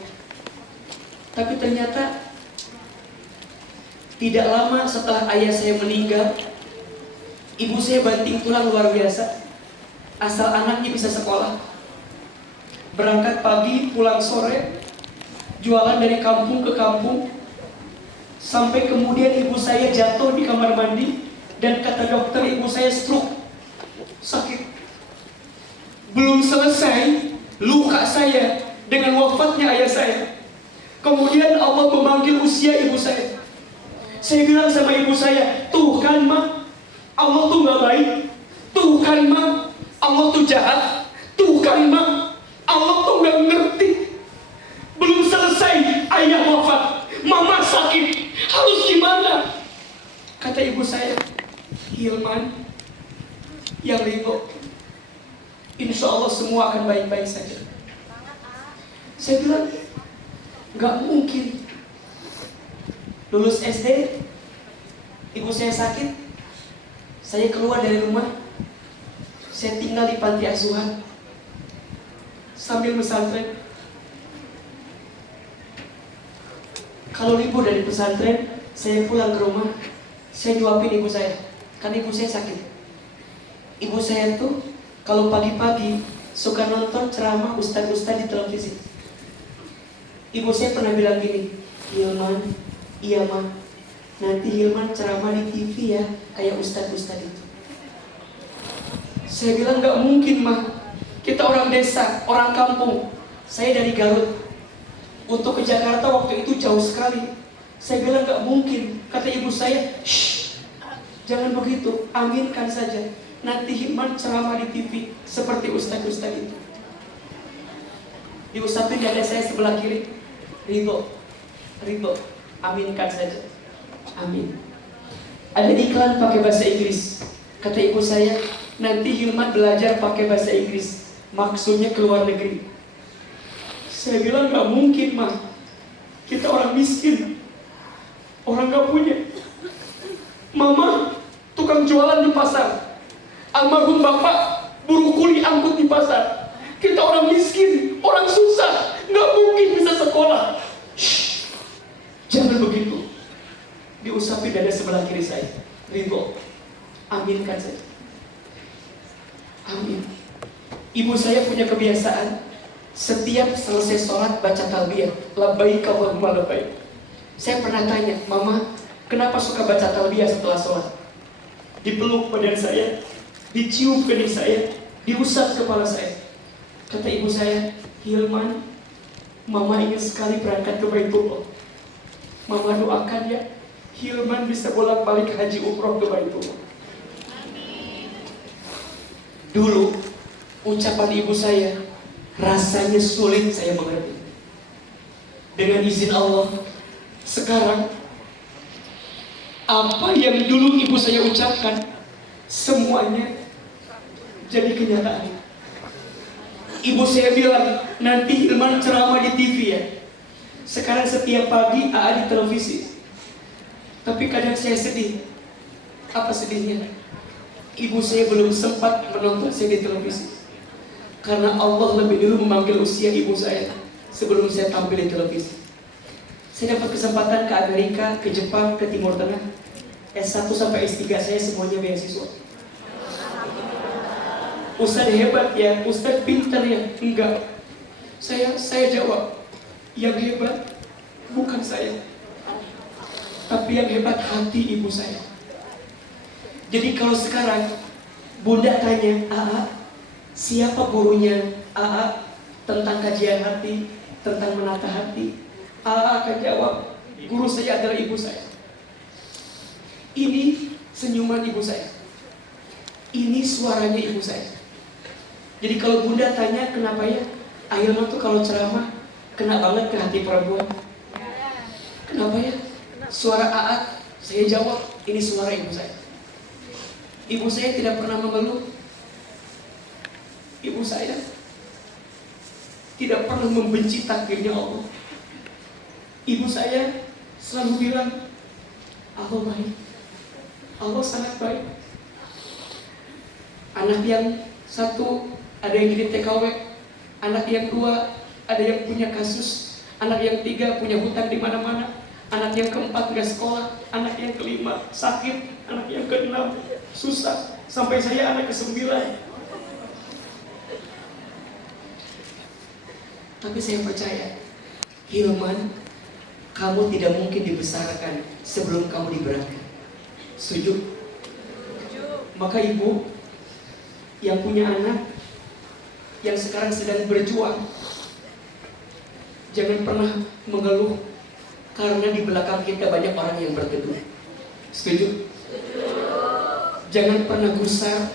Tapi ternyata tidak lama setelah ayah saya meninggal, ibu saya banting tulang luar biasa. Asal anaknya bisa sekolah, berangkat pagi pulang sore, jualan dari kampung ke kampung, sampai kemudian ibu saya jatuh di kamar mandi dan kata dokter ibu saya stroke, sakit. Belum selesai luka saya dengan wafatnya ayah saya, kemudian Allah memanggil usia ibu saya. Saya bilang sama ibu saya, tuh kan Ma, Allah tuh gak baik. Tuh kan Ma, Allah tuh jahat. Tuh kan Ma, Allah tuh gak ngerti. Belum selesai ayah wafat, mama sakit, harus gimana? Kata ibu saya, Hilman, yang ridho, insya Allah semua akan baik-baik saja. Saya bilang, gak mungkin. Lulus SD, ibu saya sakit, saya keluar dari rumah, saya tinggal di panti asuhan sambil pesantren. Kalau libur dari pesantren, saya pulang ke rumah, saya nyuapin ibu saya, karena ibu saya sakit. Ibu saya tuh kalau pagi-pagi suka nonton ceramah ustadz-ustadz di televisi. Ibu saya pernah bilang gini, Hilman, iya Ma, nanti Hilman ceramah di TV ya, kayak ustadz-ustadz itu. Saya bilang gak mungkin Ma, kita orang desa, orang kampung. Saya dari Garut. Untuk ke Jakarta waktu itu jauh sekali. Saya bilang nggak mungkin. Kata ibu saya, shh, jangan begitu, aminkan saja. Nanti Hikman ceramah di TV seperti ustaz-ustaz itu. Diusapin dada saya sebelah kiri. Ridho, aminkan saja. Amin. Ada iklan pakai bahasa Inggris. Kata ibu saya, nanti Hilman belajar pakai bahasa Inggris. Maksudnya ke luar negeri. Saya bilang gak mungkin, Ma. Kita orang miskin, orang gak punya. Mama tukang jualan di pasar. Almarhum bapak buruh kuli angkut di pasar. Kita orang miskin, orang susah, gak mungkin bisa sekolah. Shh, jangan begitu. Diusapi dada sebelah kiri saya. Ridho, aminkan saja. Amin. Ibu saya punya kebiasaan setiap selesai sholat baca talbiyah, labbaik Allahumma labbaik. Saya pernah tanya, Mama, kenapa suka baca talbiyah setelah sholat? Dipeluk badan saya, dicium kening saya, diusap kepala saya. Kata ibu saya, Hilman, Mama ingin sekali berangkat ke Baitullah. Mama doakan ya, Hilman bisa bolak-balik haji umroh ke Baitullah. Dulu ucapan ibu saya rasanya sulit saya mengerti. Dengan izin Allah, sekarang apa yang dulu ibu saya ucapkan semuanya jadi kenyataan. Ibu saya bilang, nanti Hilman ceramah di TV ya. Sekarang setiap pagi AA di televisi. Tapi kadang saya sedih. Apa sedihnya? Ibu saya belum sempat menonton saya di televisi. Karena Allah lebih dulu memanggil usia ibu saya sebelum saya tampil di televisi. Saya dapat kesempatan ke Amerika, ke Jepang, ke Timur Tengah. S1 sampai S3 saya semuanya beasiswa. Ustadz hebat ya, Ustadz pintar ya. Enggak. Saya jawab, yang hebat bukan saya, tapi yang hebat hati ibu saya. Jadi kalau sekarang Bunda tanya, siapa gurunya tentang kajian hati, tentang menata hati, akan jawab, guru saya adalah ibu saya. Ini senyuman ibu saya, ini suaranya ibu saya. Jadi kalau Bunda tanya kenapa ya Ahilman tuh kalau ceramah kena banget ke hati perempuan, kenapa ya suara saya jawab, ini suara ibu saya. Ibu saya tidak pernah mengeluh. Ibu saya tidak pernah membenci takdirnya Allah. Ibu saya selalu bilang, Allah baik, Allah sangat baik. Anak yang satu ada yang jadi TKW, anak yang dua ada yang punya kasus, anak yang tiga punya hutang di mana-mana, anak yang keempat nggak sekolah, anak yang kelima sakit, anak yang keenam susah, sampai saya anak ke-9. Tapi saya percaya, Hilman, kamu tidak mungkin dibesarkan sebelum kamu diberatkan. Setuju? Maka ibu yang punya anak, yang sekarang sedang berjuang, jangan pernah mengeluh karena di belakang kita banyak orang yang berteduh. Setuju? Jangan pernah gusar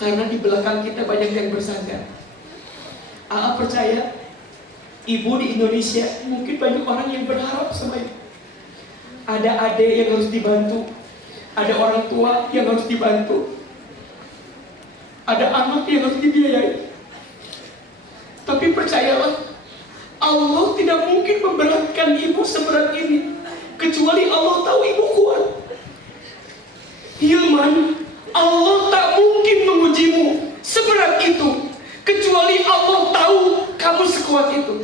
karena di belakang kita banyak yang bersandar. Percaya, ibu di Indonesia mungkin banyak orang yang berharap sama ibu. Ada adik yang harus dibantu, ada orang tua yang harus dibantu, ada anak yang harus dibiayai. Tapi percayalah, Allah tidak mungkin memberatkan ibu seberat ini, kecuali Allah tahu ibu kuat. Hilman, Allah tak mungkin mengujimu seberat itu, kecuali Allah tahu kamu sekuat itu.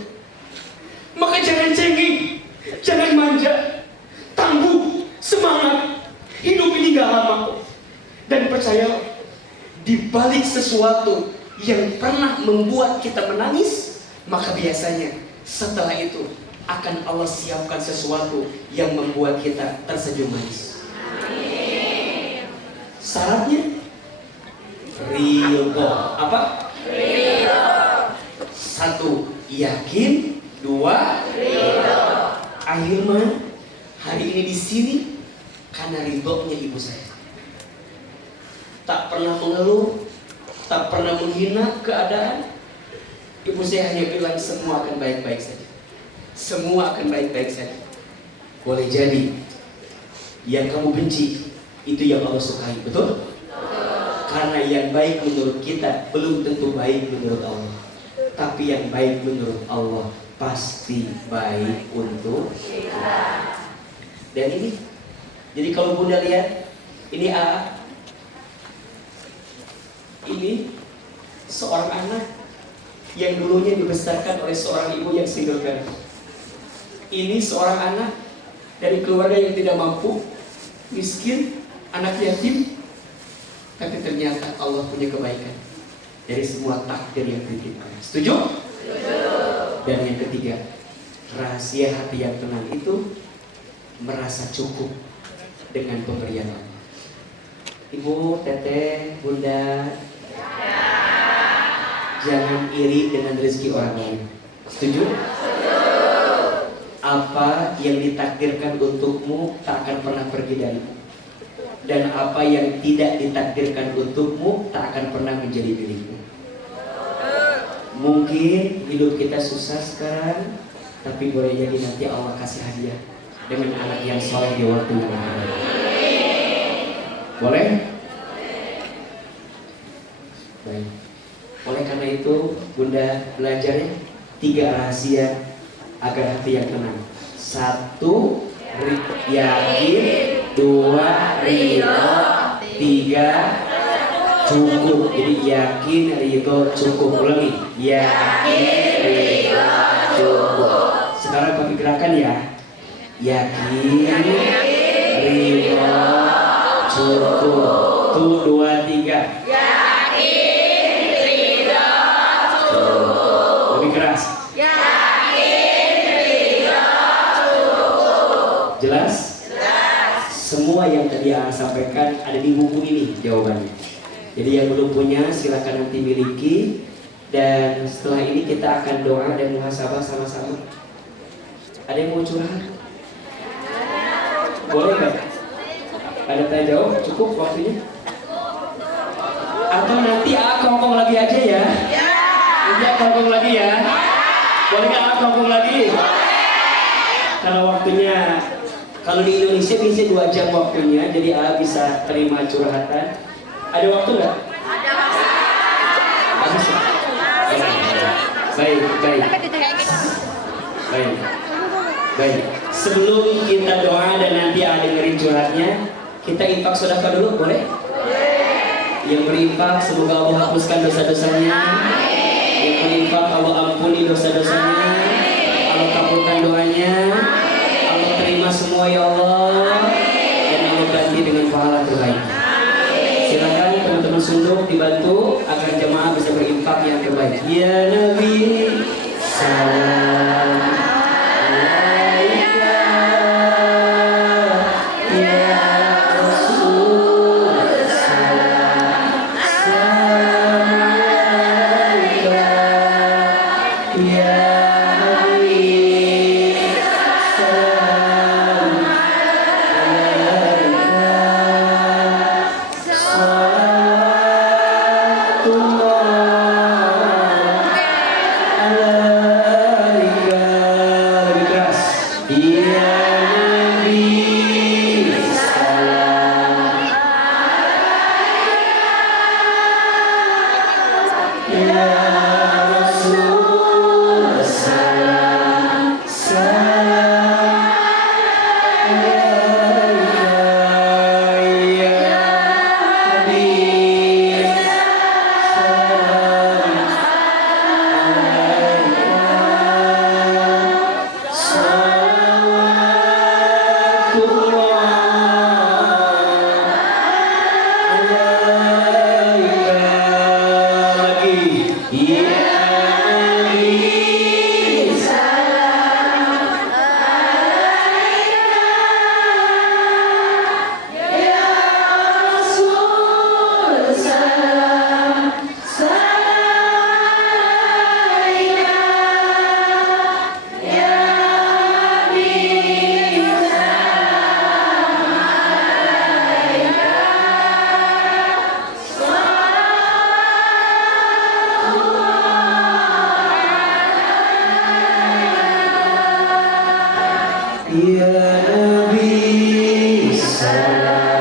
Maka jangan cengeng, jangan manja, tangguh, semangat. Hidup ini gak lama. Dan percayalah, di balik sesuatu yang pernah membuat kita menangis, maka biasanya setelah itu akan Allah siapkan sesuatu yang membuat kita tersenyum manis. Syaratnya ridho. Apa? Ridho. 1, yakin. 2, Ahilman hari ini di sini karena ridhonya ibu saya. Tak pernah mengeluh, tak pernah menghina keadaan. Ibu saya hanya bilang semua akan baik-baik saja. Semua akan baik-baik saja. Boleh jadi yang kamu benci itu yang Allah sukai, betul? Karena yang baik menurut kita belum tentu baik menurut Allah. Tapi yang baik menurut Allah pasti baik untuk kita. Dan ini, jadi kalau Bunda lihat, ini A, ini seorang anak yang dulunya dibesarkan oleh seorang ibu yang single parent. Ini seorang anak dari keluarga yang tidak mampu, miskin, anak yatim. Tapi ternyata Allah punya kebaikan dari semua takdir yang dititipkan. Setuju? Dan yang ketiga, rahasia hati yang tenang itu merasa cukup dengan pemberian Allah. Ibu, teteh, bunda, jangan iri dengan rezeki orang lain. Setuju? Apa yang ditakdirkan untukmu tak akan pernah pergi darimu. Dan apa yang tidak ditakdirkan untukmu tak akan pernah menjadi milikmu. Mungkin hidup kita susah sekarang, tapi boleh jadi nanti Allah kasih hadiah dengan anak yang soleh di waktu yang akan datang. Boleh? Baik. Oleh karena itu, Bunda belajarnya 3 rahasia agar hati yang tenang. 1, yakin. 2, ridho. 3, cukup. Jadi yakin, ridho, cukup. Ulangi. Yakin, ridho, cukup. Sekarang pakai gerakan ya. Yakin, ridho, cukup. 2, 3. Yakin, ridho, cukup. Lebih keras. Yakin, ridho, cukup. Jelas? Semua yang tadi Aa sampaikan ada di buku ini jawabannya. Jadi yang belum punya silakan nanti miliki. Dan setelah ini kita akan doa dan muhasabah sama-sama. Ada yang mau curhat? Boleh nggak? Ada tanya jawab? Cukup waktunya? Atau nanti Aa kongkong lagi aja ya? Nanti Aa kongkong lagi ya? Boleh nggak Aa kongkong lagi? Karena waktunya, kalau di Indonesia bisa 2 jam waktunya, jadi A bisa terima curhatan. Ada waktu nggak? Ada Habis ya? Baik. Sebelum kita doa dan nanti A dengerin curhatnya, kita infak sedekah dulu, boleh? Yang berinfak semoga Allah hapuskan dosa-dosanya. Yang berinfak Allah ampuni dosa-dosanya. Allah kabulkan doanya. Allah terima semua ya Allah. Dan Allah ganti dengan pahala terbaik. Silakan teman-teman sunduk dibantu agar jemaah bisa berinfak yang terbaik. Ya Nabi, salam alaika. Ya Rasul, salam alaika. Ya Habib, salam alaika. Lebih keras. Ya Nabi, salam. Ya Rasul, salam. Salam alaika. Ya Habib, salam alaika. Ya Nabi salam.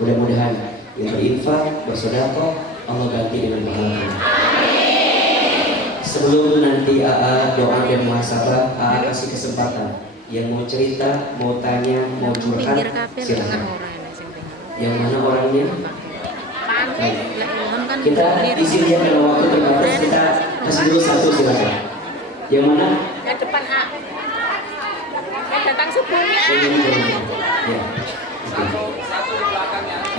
Mudah-mudahan yang berinfak, bersedekah, Allah ganti dengan pahala. Sebelum nanti AA doa dan muhasabah, AA kasih kesempatan yang mau cerita, mau tanya, mau curhat, silakan. Yang mana orangnya? Baik. Kita di sini ya kalau waktu terbatas, kita kasih dulu satu, silakan. Yang mana? Yang depan A. Yang datang sebelumnya. Ya.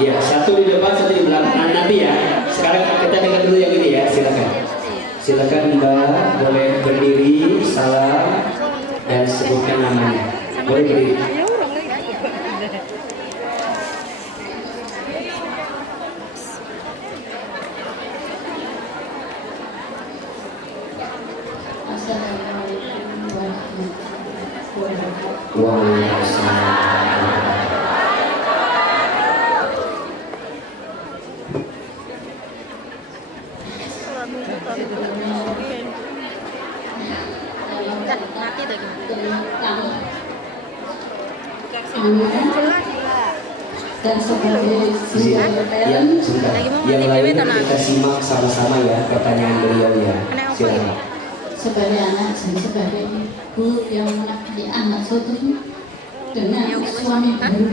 Ya, satu di depan, satu di belakang. Nah, nanti ya. Sekarang kita dengar dulu yang ini ya, silakan. Silakan Mbak, boleh berdiri, salam dan sebutkan namanya. Boleh berdiri. Waalaikumsalam. Mati lagi. Dan sebagai single Ya, parent sebentar. Lagi mau Yang mati lain dewe tenang. kita simak sama-sama ya pertanyaan beliau ya. Kena apa Silakan. sebagai anak dan sebagai ibu yang menafkahi anak saudara dengan suami baru.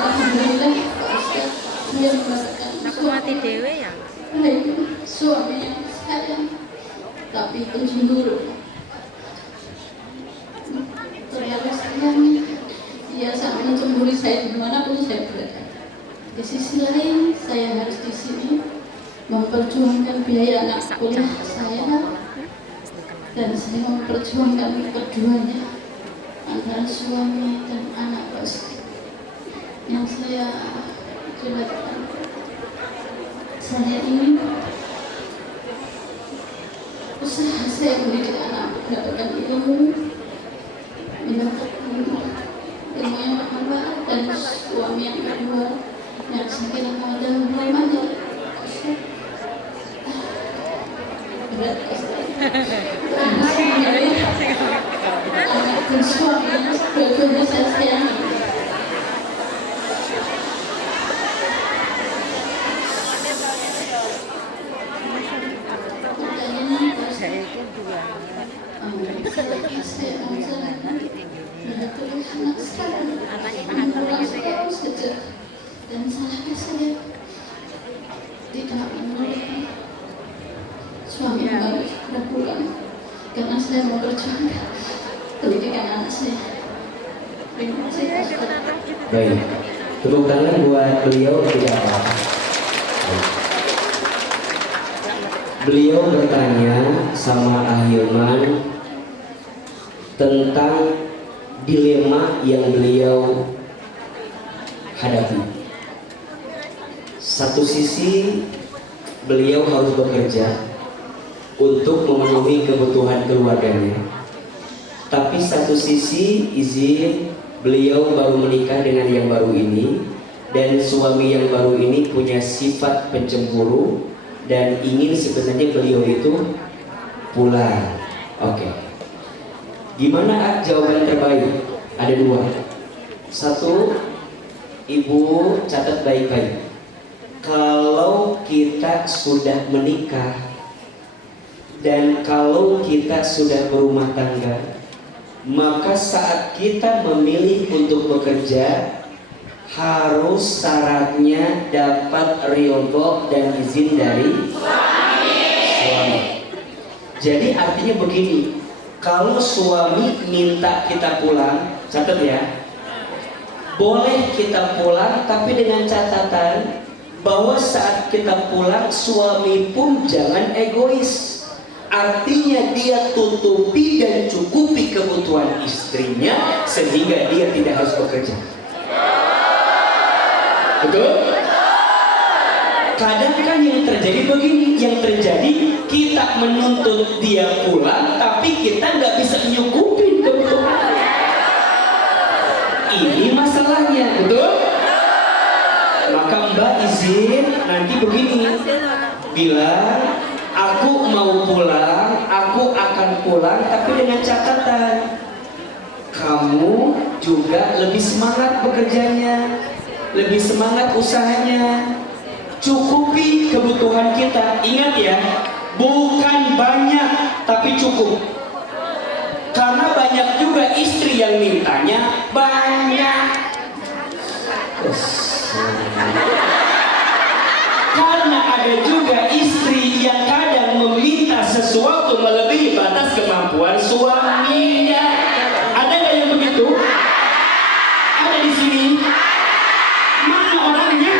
Alhamdulillah, Pak Ustaz, saya mendapatkan Aku mati dewe ya. baik suami yang sayang tapi pencemburu. Terlalu sayang, dia sangat mencemburi saya dimanapun saya berada. Di sisi lain, saya harus di sini memperjuangkan biaya anak kuliah saya, dan saya memperjuangkan keduanya antara suami dan anak bos yang saya jelaskan. Saya ingin usaha saya mendidik anak mendapatkan ilmu, mendapatkan ilmu yang bermanfaat, dan suami yang kedua yang sekiranya ada hubungannya berat anak dan suami yang dua-duanya saya sayangi. Dan salahnya saya tidak menolak suami yang baru sudah pulang karena saya mau berjuangkan pendidikan anak saya. Terima kasih. Baik. Tepuk tangan buat beliau tidak apa. Beliau bertanya sama Ahilman tentang dilema yang beliau hadapi. Satu sisi beliau harus bekerja untuk memenuhi kebutuhan keluarganya, tapi satu sisi izin beliau baru menikah dengan yang baru ini, dan suami yang baru ini punya sifat pencemburu dan ingin sebenarnya beliau itu pulang. Oke. Gimana jawaban terbaik? Ada dua. Satu, ibu catat baik-baik. Kalau kita sudah menikah dan kalau kita sudah berumah tangga, maka saat kita memilih untuk bekerja harus syaratnya dapat ridho dan izin dari suami. Jadi artinya begini, kalau suami minta kita pulang, catat ya, boleh kita pulang tapi dengan catatan bahwa saat kita pulang suami pun jangan egois. Artinya dia tutupi dan cukupi kebutuhan istrinya sehingga dia tidak harus bekerja. Betul? Kadang kan yang terjadi begini, yang terjadi kita menuntut dia pulang tapi kita nggak bisa nyukupin kebutuhan. Ini masalahnya, betul? Maka Mbak izin nanti begini, bilang aku mau pulang, aku akan pulang tapi dengan catatan kamu juga lebih semangat bekerjanya, lebih semangat usahanya, cukupi kebutuhan kita. Ingat ya, bukan banyak tapi cukup. Karena banyak juga istri yang mintanya banyak. Karena ada juga istri yang kadang meminta sesuatu melebihi batas kemampuan suaminya. Ada nggak yang begitu? Ada di sini? Mana orangnya?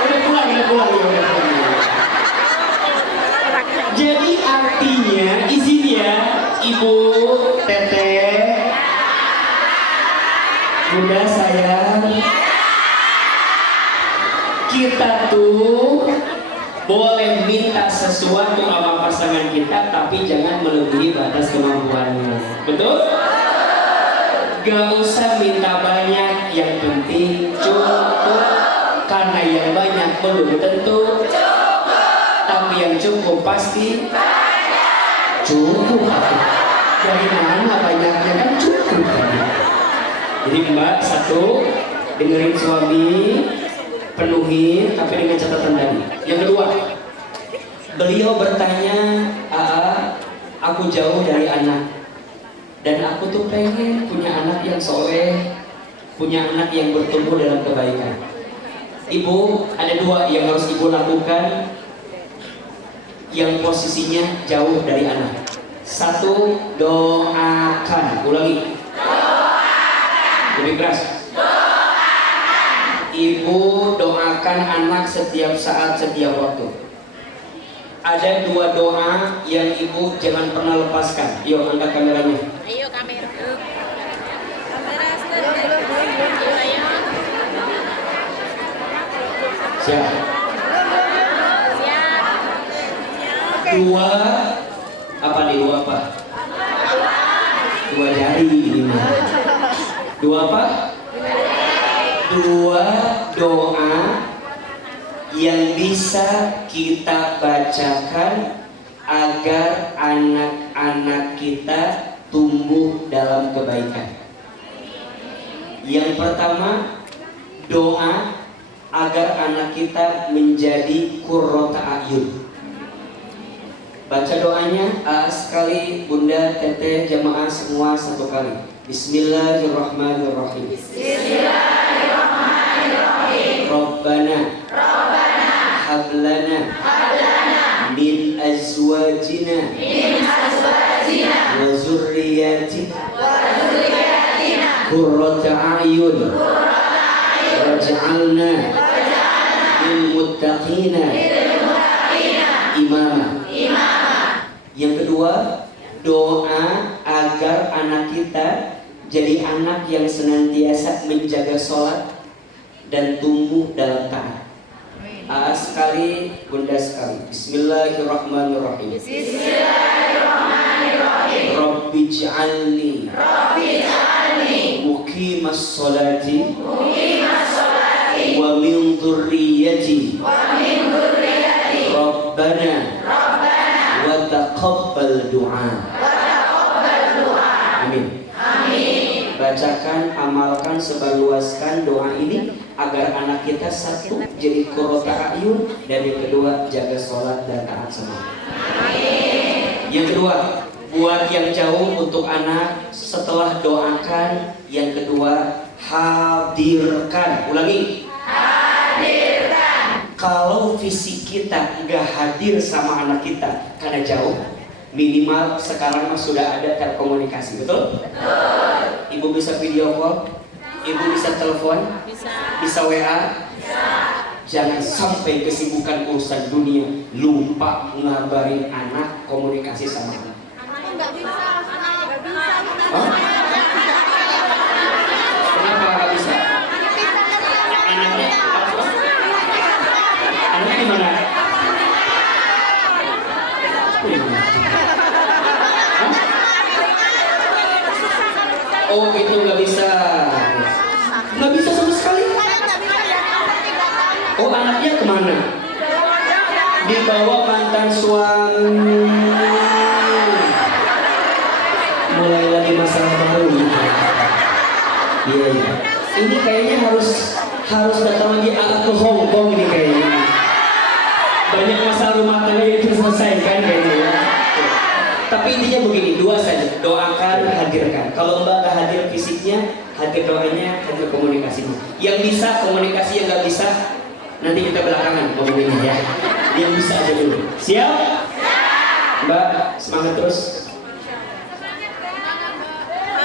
Udah pulang ya, udah pulang. Jadi artinya izin ya, Ibu Teteh, Bunda sayang, kita tuh boleh minta sesuatu sama pasangan pasangan kita, tapi jangan melebihi batas kemampuannya. Betul? Gak usah minta banyak, yang penting cukup. Karena yang banyak belum tentu cukup, tapi yang cukup pasti cukup. Dari mana banyaknya kan cukup. Jadi Mbak, satu, dengerin suami, penuhi, tapi dengan catatan tadi. Yang kedua, beliau bertanya, aku jauh dari anak, dan aku tuh pengen punya anak yang soleh, punya anak yang bertumbuh dalam kebaikan. Ibu, ada dua yang harus ibu lakukan yang posisinya jauh dari anak. Satu, doakan. Ulangi. Doakan. Lebih keras. Doakan. Ibu doakan anak setiap saat, setiap waktu. Ada dua doa yang ibu jangan pernah lepaskan. Yuk, angkat kameranya. Ayo kamera. Kamera ayo. Siap. Siap. Dua apa nih? Dua apa? Dua jari ini mah. Dua apa? Dua doa yang bisa kita bacakan agar anak-anak kita tumbuh dalam kebaikan. Yang pertama, doa agar anak kita menjadi qurrata a'yun. Baca doanya sekali, Bunda, Teteh, jamaah semua satu kali. Bismillahirrahmanirrahim. Bismillahirrahmanirrahim. Rabbana hablana min azwajina wa zurriyatina qurrata a'yun waj'alna lil muttaqina imama. Yang kedua, doa agar anak kita jadi anak yang senantiasa menjaga sholat dan tumbuh dalam taat. Sekali, Bunda sekali. Bismillahirrahmanirrahim. Rabbi'j'alni muqimas sholati wa min dhurriyyati Rabbana wa taqabbal du'a. Amin. Bacakan, amalkan, sebarluaskan doa ini agar anak kita satu jadi qurrata a'yun, dan yang kedua jaga sholat dan taat sama. Yang kedua, buat yang jauh untuk anak, setelah doakan, yang kedua hadirkan. Ulangi. Kalau fisik kita nggak hadir sama anak kita karena jauh, minimal sekarang sudah ada telekomunikasi, betul? Ibu bisa video call, ibu bisa telepon, bisa WA. Jangan sampai kesibukan urusan dunia lupa ngabarin anak, komunikasi sama anak. Nggak bisa. Hah? Kenapa nggak bisa? Anaknya apa? Anaknya di mana? Hah? Oh, itu nggak bisa. Nggak bisa sama sekali. Oh, anaknya kemana? Dibawa mantan suami. Mulai lagi masalah baru. Iya. Ini kayaknya harus datang lagi ke Hong Kong ini kayaknya. Banyak masalah rumah tangga yang terselesaikan kayaknya ya. Tapi intinya begini, dua saja, doakan, hadirkan. Kalau Mbak nggak hadir fisiknya, hadir doanya, hadir komunikasinya. Yang bisa komunikasi, yang nggak bisa nanti kita belakangan ngomonginnya ya. Yang bisa aja dulu. Siap? Mbak, semangat terus.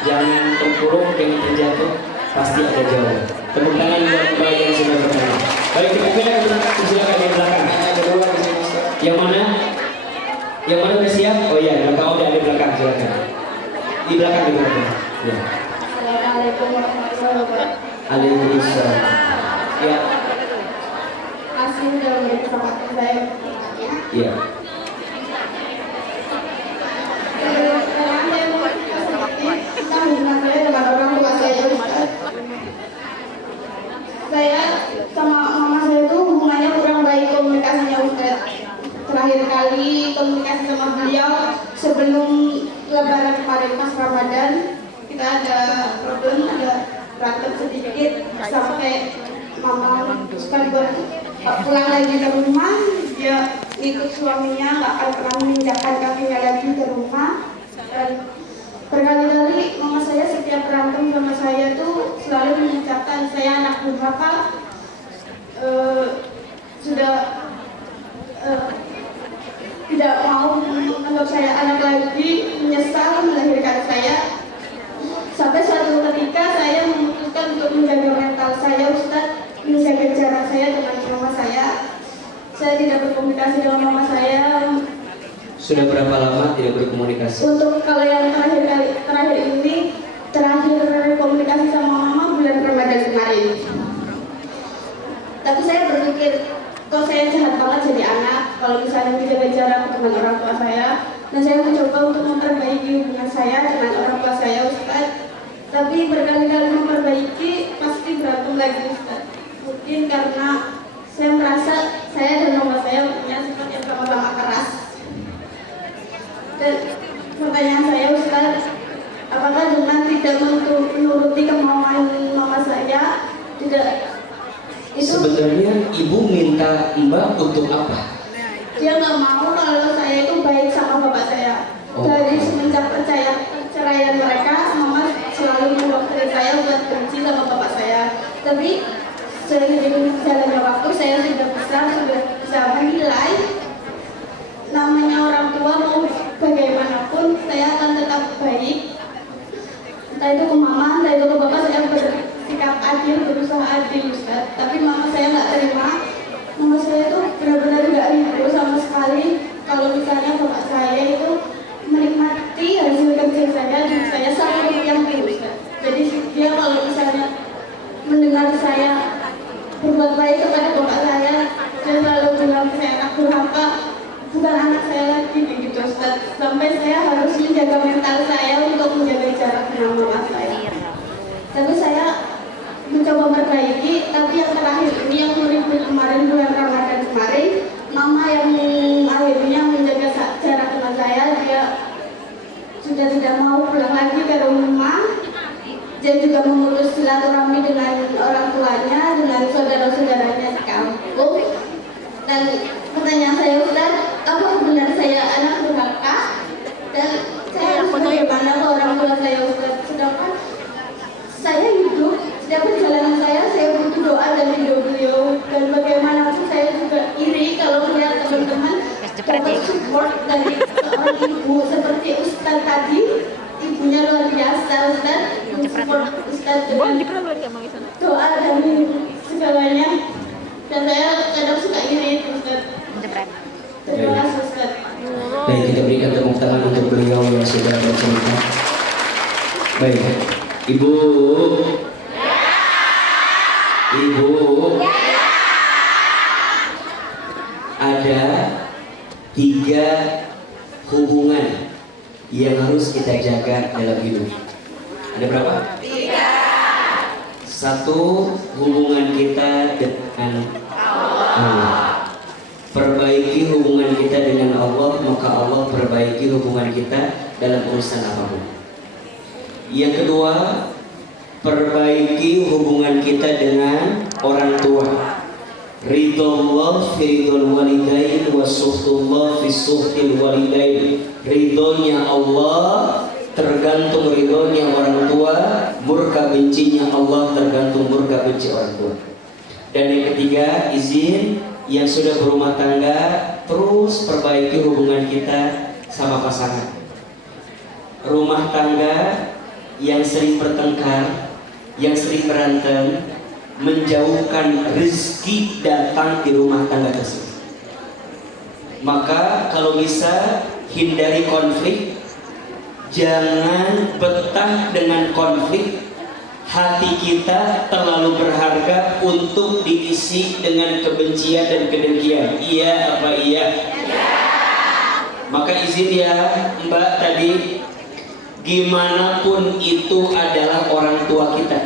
Jangan terpuruk, jangan terjatuh. Pasti ada jawaban. Tepuk tangan buat Mbak yang sudah bertanya. Baik, kita pilih silakan di belakang. Yang mana? Yang mana udah siap? Oh iya, belakang udah ada di belakang, silakan. Di belakang. Ya. Assalamualaikum warahmatullahi wabarakatuh. Waalaikumsalam. Ya. Masih udah beri kesempatan saya bertanya. Iya. sampai mama sekali pulang lagi ke rumah, dia ikut suaminya nggak akan pernah menginjakkan kakinya lagi ke rumah. Dan berkali-kali mama saya setiap berantem sama saya tuh selalu mengucapkan saya anak durhaka, sudah tidak mau menganggap saya anak lagi, menyesal melahirkan saya. Sampai suatu ketika saya memutuskan untuk menjaga mental saya, Ustaz, menjaga jarak saya dengan mama saya. Saya tidak berkomunikasi dengan mama saya. Sudah berapa lama tidak berkomunikasi? Untuk kalau yang terakhir ini, terakhir komunikasi sama mama bulan Ramadan kemarin. Tapi saya berpikir, kok saya jahat banget jadi anak kalau misalnya menjaga jarak dengan orang tua saya. Dan saya mencoba untuk memperbaiki hubungan saya dengan orang tua saya, Ustaz. Tapi berkali-kali memperbaiki pasti berantem lagi, Ustaz. Mungkin karena saya merasa saya dan mama saya punya sifat yang sama-sama keras. Dan pertanyaan saya, Ustaz, apakah dengan tidak menuruti kemauan mama saya tidak itu Sebenarnya ibu minta Mbak untuk apa? dia nggak mau kalau saya itu baik sama bapak saya. Oh. Dari semenjak perceraian mereka, mama selalu mendoktrin saya buat benci sama bapak saya. Tapi seiring jalannya waktu, saya sudah bisa menilai namanya orang tua mau bagaimanapun saya akan tetap baik. Entah itu ke mama, entah itu ke bapak, saya bersikap adil, berusaha adil, Ustaz. Tapi mama saya nggak terima. Mama saya itu benar-benar nggak rindu sama sekali kalau misalnya bapak saya itu menikmati hasil kerja saya dan saya selalu yang terus. Jadi dia kalau misalnya mendengar saya berbuat baik kepada bapak saya, dia selalu bilang saya anak durhaka, bukan anak saya lagi gitu, Ustaz. Sampai saya harus menjaga mental saya untuk menjaga jarak dengan mama saya. Tapi saya mencoba memperbaiki, tapi yang terakhir ini yang 2000 kemarin bulan Ramadan kemarin, mama yang akhirnya menjaga jarak dengan saya, dia sudah tidak mau pulang lagi ke rumah. Dia juga memutus silaturahmi dengan orang tuanya, dengan saudara-saudaranya di kampung. Dan pertanyaan saya, Ustaz, apa benar saya anak durhaka? Dan saya harus bagaimana ke orang tua saya, Ustaz? Sedangkan saya hidup, setiap perjalanan saya butuh doa dan ridho beliau. Dan bagaimanapun saya juga iri kalau melihat teman-teman dapat support dari seorang ibu seperti Ustaz tadi. Ibunya luar biasa, Ustaz, support Ustaz dengan doa dan segalanya. Dan saya kadang suka iri, Ustaz. Terima kasih, Ustaz. Baik, kita berikan tepuk tangan untuk beliau yang sudah bercerita. Baik, Ibu. Ibu. Ada 3 hubungan yang harus kita jaga dalam hidup. Ada berapa? 3. 1, hubungan kita dengan Allah. Perbaiki hubungan kita dengan Allah, maka Allah perbaiki hubungan kita dalam urusan apapun. Yang kedua, perbaiki hubungan kita dengan orang tua. Ridullah fi ridul walidain wa suhtullah fi suhtil walidain. Ridhonya Allah tergantung ridhonya orang tua, murka bencinya Allah tergantung murka benci orang tua. Dan yang ketiga, izin yang sudah berumah tangga terus perbaiki hubungan kita sama pasangan. Rumah tangga yang sering bertengkar, yang sering berantem, menjauhkan rezeki datang di rumah tangga tersebut. Maka kalau bisa hindari konflik, jangan betah dengan konflik. Hati kita terlalu berharga untuk diisi dengan kebencian dan kedengkian. Iya apa iya? Maka izin ya Mbak tadi, gimanapun itu adalah orang tua kita.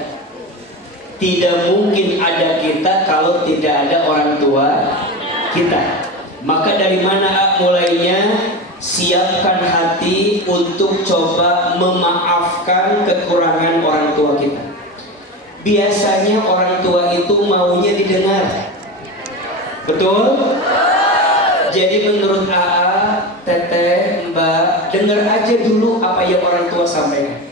Tidak mungkin ada kita kalau tidak ada orang tua kita. Maka dari mana mulainya? Siapkan hati untuk coba memaafkan kekurangan orang tua kita. Biasanya orang tua itu maunya didengar. Betul? Jadi menurut AA, Teteh, Mbak, dengar aja dulu apa yang orang tua sampaikan.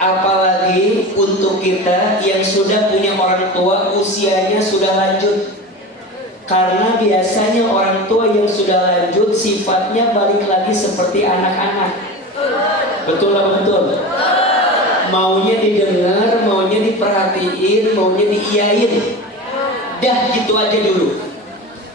Apalagi untuk kita yang sudah punya orang tua usianya sudah lanjut. Karena biasanya orang tua yang sudah lanjut sifatnya balik lagi seperti anak-anak. Betul apa betul? Maunya didengar, maunya diperhatiin, maunya diiyain. Dah gitu aja dulu.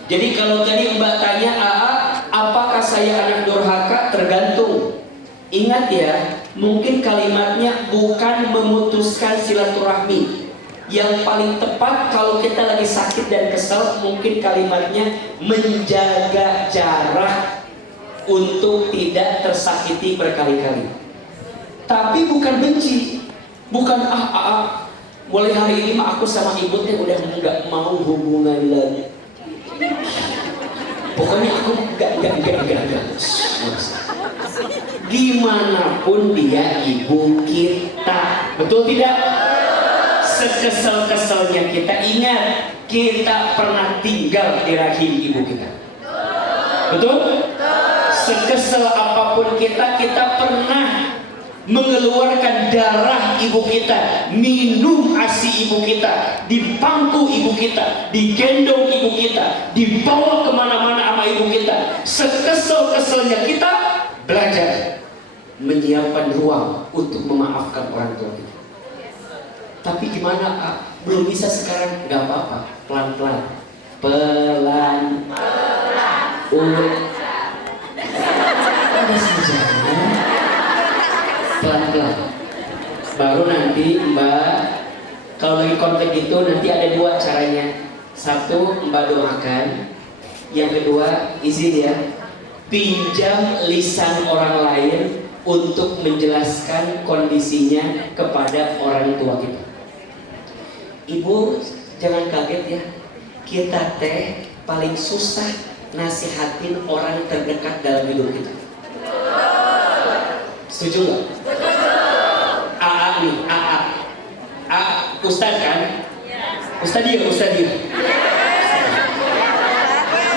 Jadi kalau tadi Mbak tanya AA, apakah saya anak durhaka? Tergantung. Ingat ya, mungkin kalimatnya bukan memutuskan silaturahmi. Yang paling tepat kalau kita lagi sakit dan kesal, mungkin kalimatnya menjaga jarak untuk tidak tersakiti berkali-kali. Tapi bukan benci, bukan mulai hari ini mah aku sama ibu teh udah nggak mau hubungan lagi. Pokoknya aku nggak. Dimanapun dia ibu kita, betul tidak? Sekesel-keselnya kita ingat, kita pernah tinggal di rahim ibu kita. Betul? Sekesel apapun kita pernah mengeluarkan darah ibu kita, minum ASI ibu kita, dipangku ibu kita, digendong ibu kita, dibawa kemana-mana sama ibu kita. Sekesel-keselnya kita belajar menyiapkan ruang untuk memaafkan orang tua kita. Tapi gimana Kak? Belum bisa sekarang, gak apa-apa, pelan-pelan. Pelan-pelan. Ada sejarahnya. Pelan-pelan. Baru nanti Mbak, kalau lagi konflik itu nanti ada dua caranya. Satu, Mbak doakan. Yang kedua, izin ya, pinjam lisan orang lain untuk menjelaskan kondisinya kepada orang tua kita. Ibu jangan kaget ya, kita teh paling susah nasihatin orang terdekat dalam hidup kita. Setuju nggak? AA nih, AA. Ustadz kan? Ustadz dia.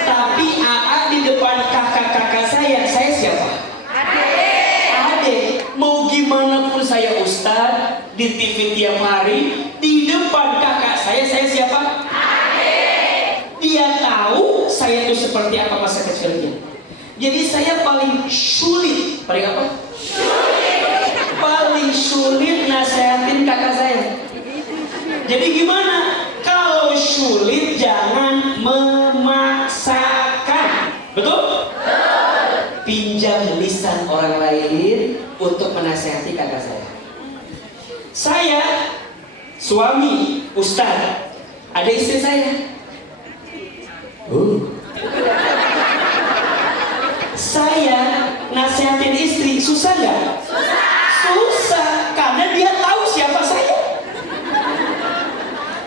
Tapi AA di depan kakak-kakak saya siapa? Adik. Mau gimana pun saya Ustadz di TV tiap hari, di depan kakak saya siapa? Adik. Dia tahu saya itu seperti apa masa kecilnya. Jadi saya paling sulit, paling sulit nasehatin kakak saya. Jadi gimana? Kalau sulit jangan memaksakan. Betul? Pinjam lisan orang lain untuk menasehati kakak saya. Saya suami Ustadz, ada istri saya. Saya nasihatin istri susah nggak? Susah, karena dia tahu siapa saya.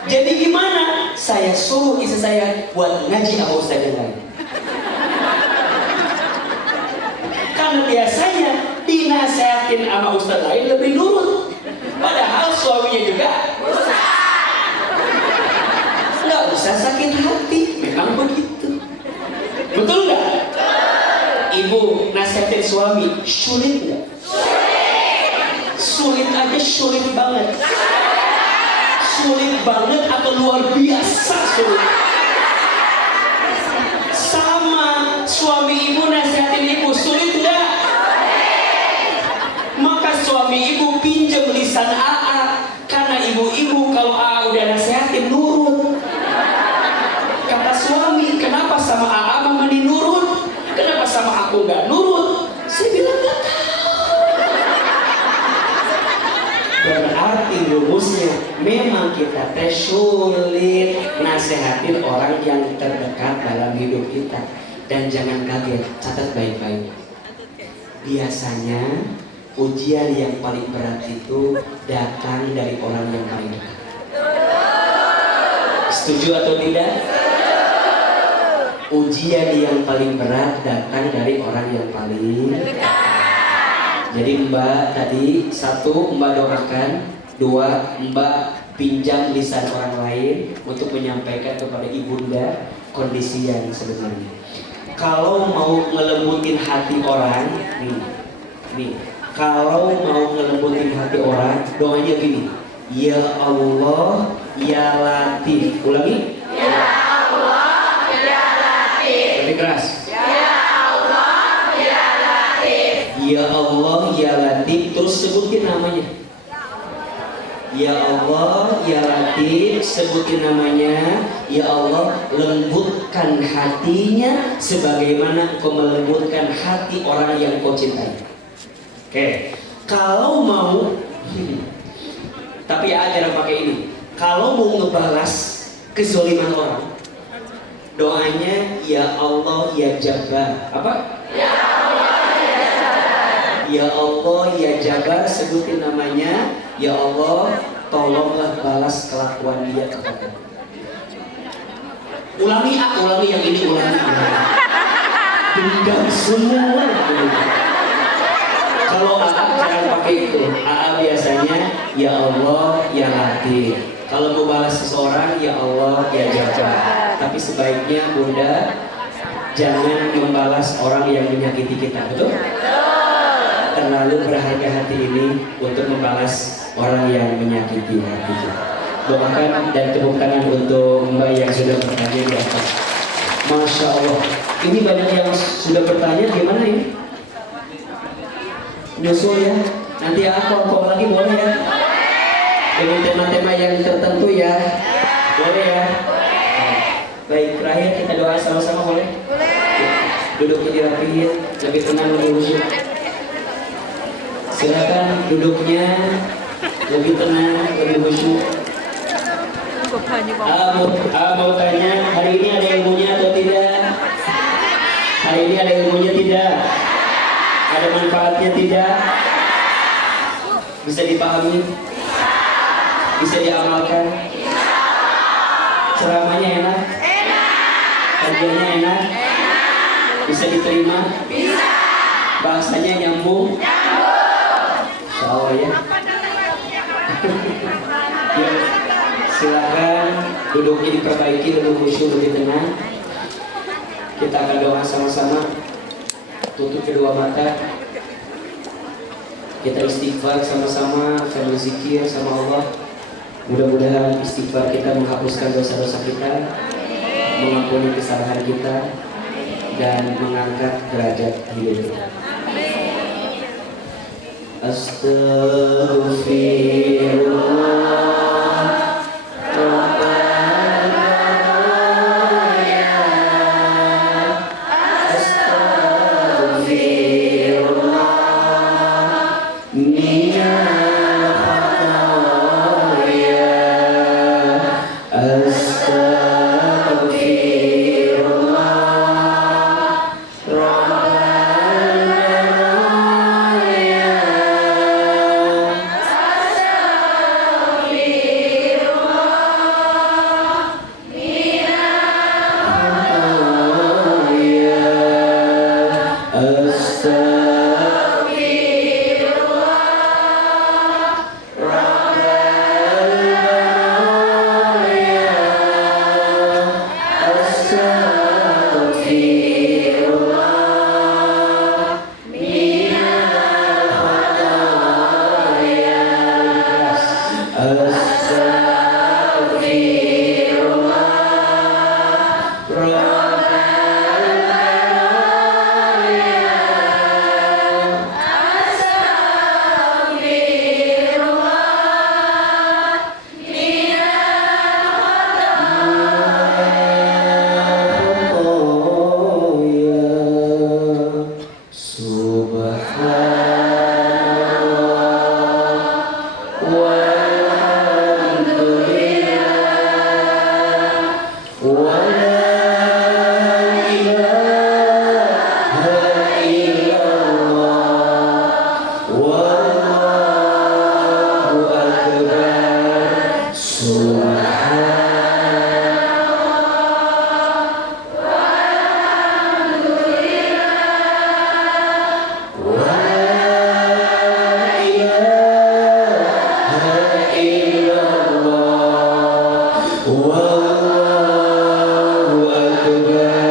Jadi gimana? Saya suruh istri saya buat ngaji sama Ustadz yang lain. Karena biasanya dinasehatin sama Ustadz lain lebih nurut. Padahal suaminya juga nggak usah sakit hati, memang begitu. Betul nggak? Ibu nasihatin suami sulit nggak? Sulit aja, sulit banget. Sulit banget atau luar biasa sulit. Sama suami ibu nasihatin ibu sulit nggak? Maka suami ibu pinjam lisan AA, karena ibu-ibu kalau AA udah nasihatin nurut. Kata suami, kenapa sama AA mama nurut? Kenapa sama aku nggak nurut? Saya bilang nggak tahu. Berarti rumusnya memang kita teh sulit nasehatin orang yang terdekat dalam hidup kita. Dan jangan kaget, catat baik-baik. Biasanya ujian yang paling berat itu datang dari orang yang paling dekat. Setuju atau tidak? Ujian yang paling berat datang dari orang yang paling dekat. Jadi Mbak tadi, satu Mbak doakan, dua Mbak pinjam lisan orang lain untuk menyampaikan kepada ibunda kondisi yang sebenarnya. Kalau mau ngelembutin hati orang, nih, kalau mau ngelembutin hati orang, doanya gini, ya Allah, ya Latif. Ulangi. Ya Allah, ya Latif. Lebih keras. Ya Allah, ya Latif. Ya Allah, ya Latif. Terus sebutin namanya. Ya Allah, ya Latif, sebutin namanya. Ya Allah, lembutkan hatinya sebagaimana Engkau melembutkan hati orang yang Kau cintai. Oke, kalau mau, tapi ya jangan pakai ini. Kalau mau ngebalas kezaliman orang, doanya ya Allah, ya Jabbar. Apa? Ya Allah, ya Jabbar. Ya Allah, ya Jabbar, sebutin namanya. Ya Allah, tolonglah balas kelakuan dia kepada. Ulangi yang ini, ulangi. Dendam semua. Kalau AA jangan pakai itu. AA biasanya ya Allah, ya Latif. Kalau mau balas seseorang, ya Allah, ya Jabbar. Tapi sebaiknya Bunda jangan membalas orang yang menyakiti kita, betul? Terlalu berharga hati ini untuk membalas orang yang menyakiti hati kita. Doakan dan tepuk tangan untuk Mbak yang sudah bertanya di atas. Masya Allah, ini banyak yang sudah bertanya, gimana ini? Nyusul ya, nanti aku lagi boleh ya? Dengan tema-tema yang tertentu ya, boleh ya? Baik, terakhir kita doa sama-sama boleh? Duduknya dirapihin, lebih tenang, lebih khusyuk. Silakan duduknya lebih tenang, lebih khusyuk. Mau tanya, hari ini ada ilmunya atau tidak? Hari ini ada ilmunya tidak? Ada manfaatnya tidak? Bisa dipahami? Bisa diamalkan? Ceramahnya enak? Kajiannya enak? Bisa diterima? Bahasanya nyambung? Insya Allah ya. Ya, silakan duduknya diperbaiki, lebih khusyuk, lebih tenang. Kita akan doa sama-sama. Tutup kedua mata. Kita istighfar sama-sama, sambil zikir sama Allah. Mudah-mudahan istighfar kita menghapuskan dosa-dosa kita, mengampuni kesalahan kita, dan mengangkat derajat hidup kita. Astaghfirullah Rabbana ya Astaghfirullah minal khataaya Astaghfirullah Rabbana ya illallah Allahu Akbar.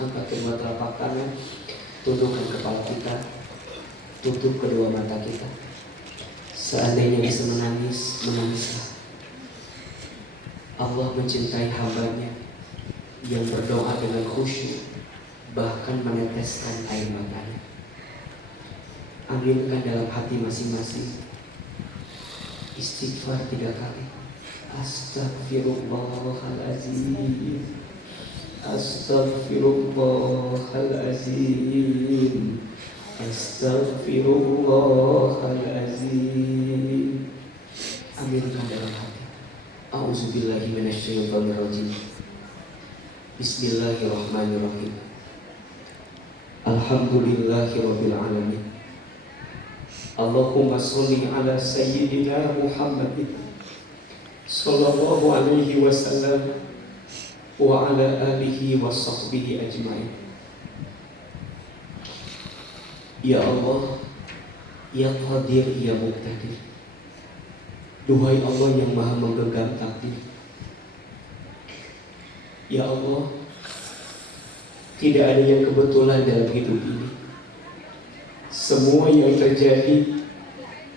Angkat kedua telapak tangan, tundukkan kepala kita, tutup kedua mata kita. Seandainya bisa menangis, menangislah. Allah mencintai hambanya yang berdoa dengan khusyuk, bahkan meneteskan air matanya. Aminkan dalam hati masing-masing. Istighfar 3 kali. Astaghfirullahaladzim. Astaghfirullahaladzim. Astaghfirullahaladzim. Aminkan dalam hati. A'udzubillahi minasyaitonirrajim. Bismillahirrahmanirrahim. Alhamdulillahirabbil alamin. Allahumma sholli ala sayyidina Muhammadin sallallahu alaihi wasallam wa ala alihi wa sahbihi ajma'in. Ya Allah, Ya Qadir, Ya Muqtadir. Duhai Allah yang maha menggenggam takdir. Ya Allah, tidak ada yang kebetulan dalam hidup ini. Semua yang terjadi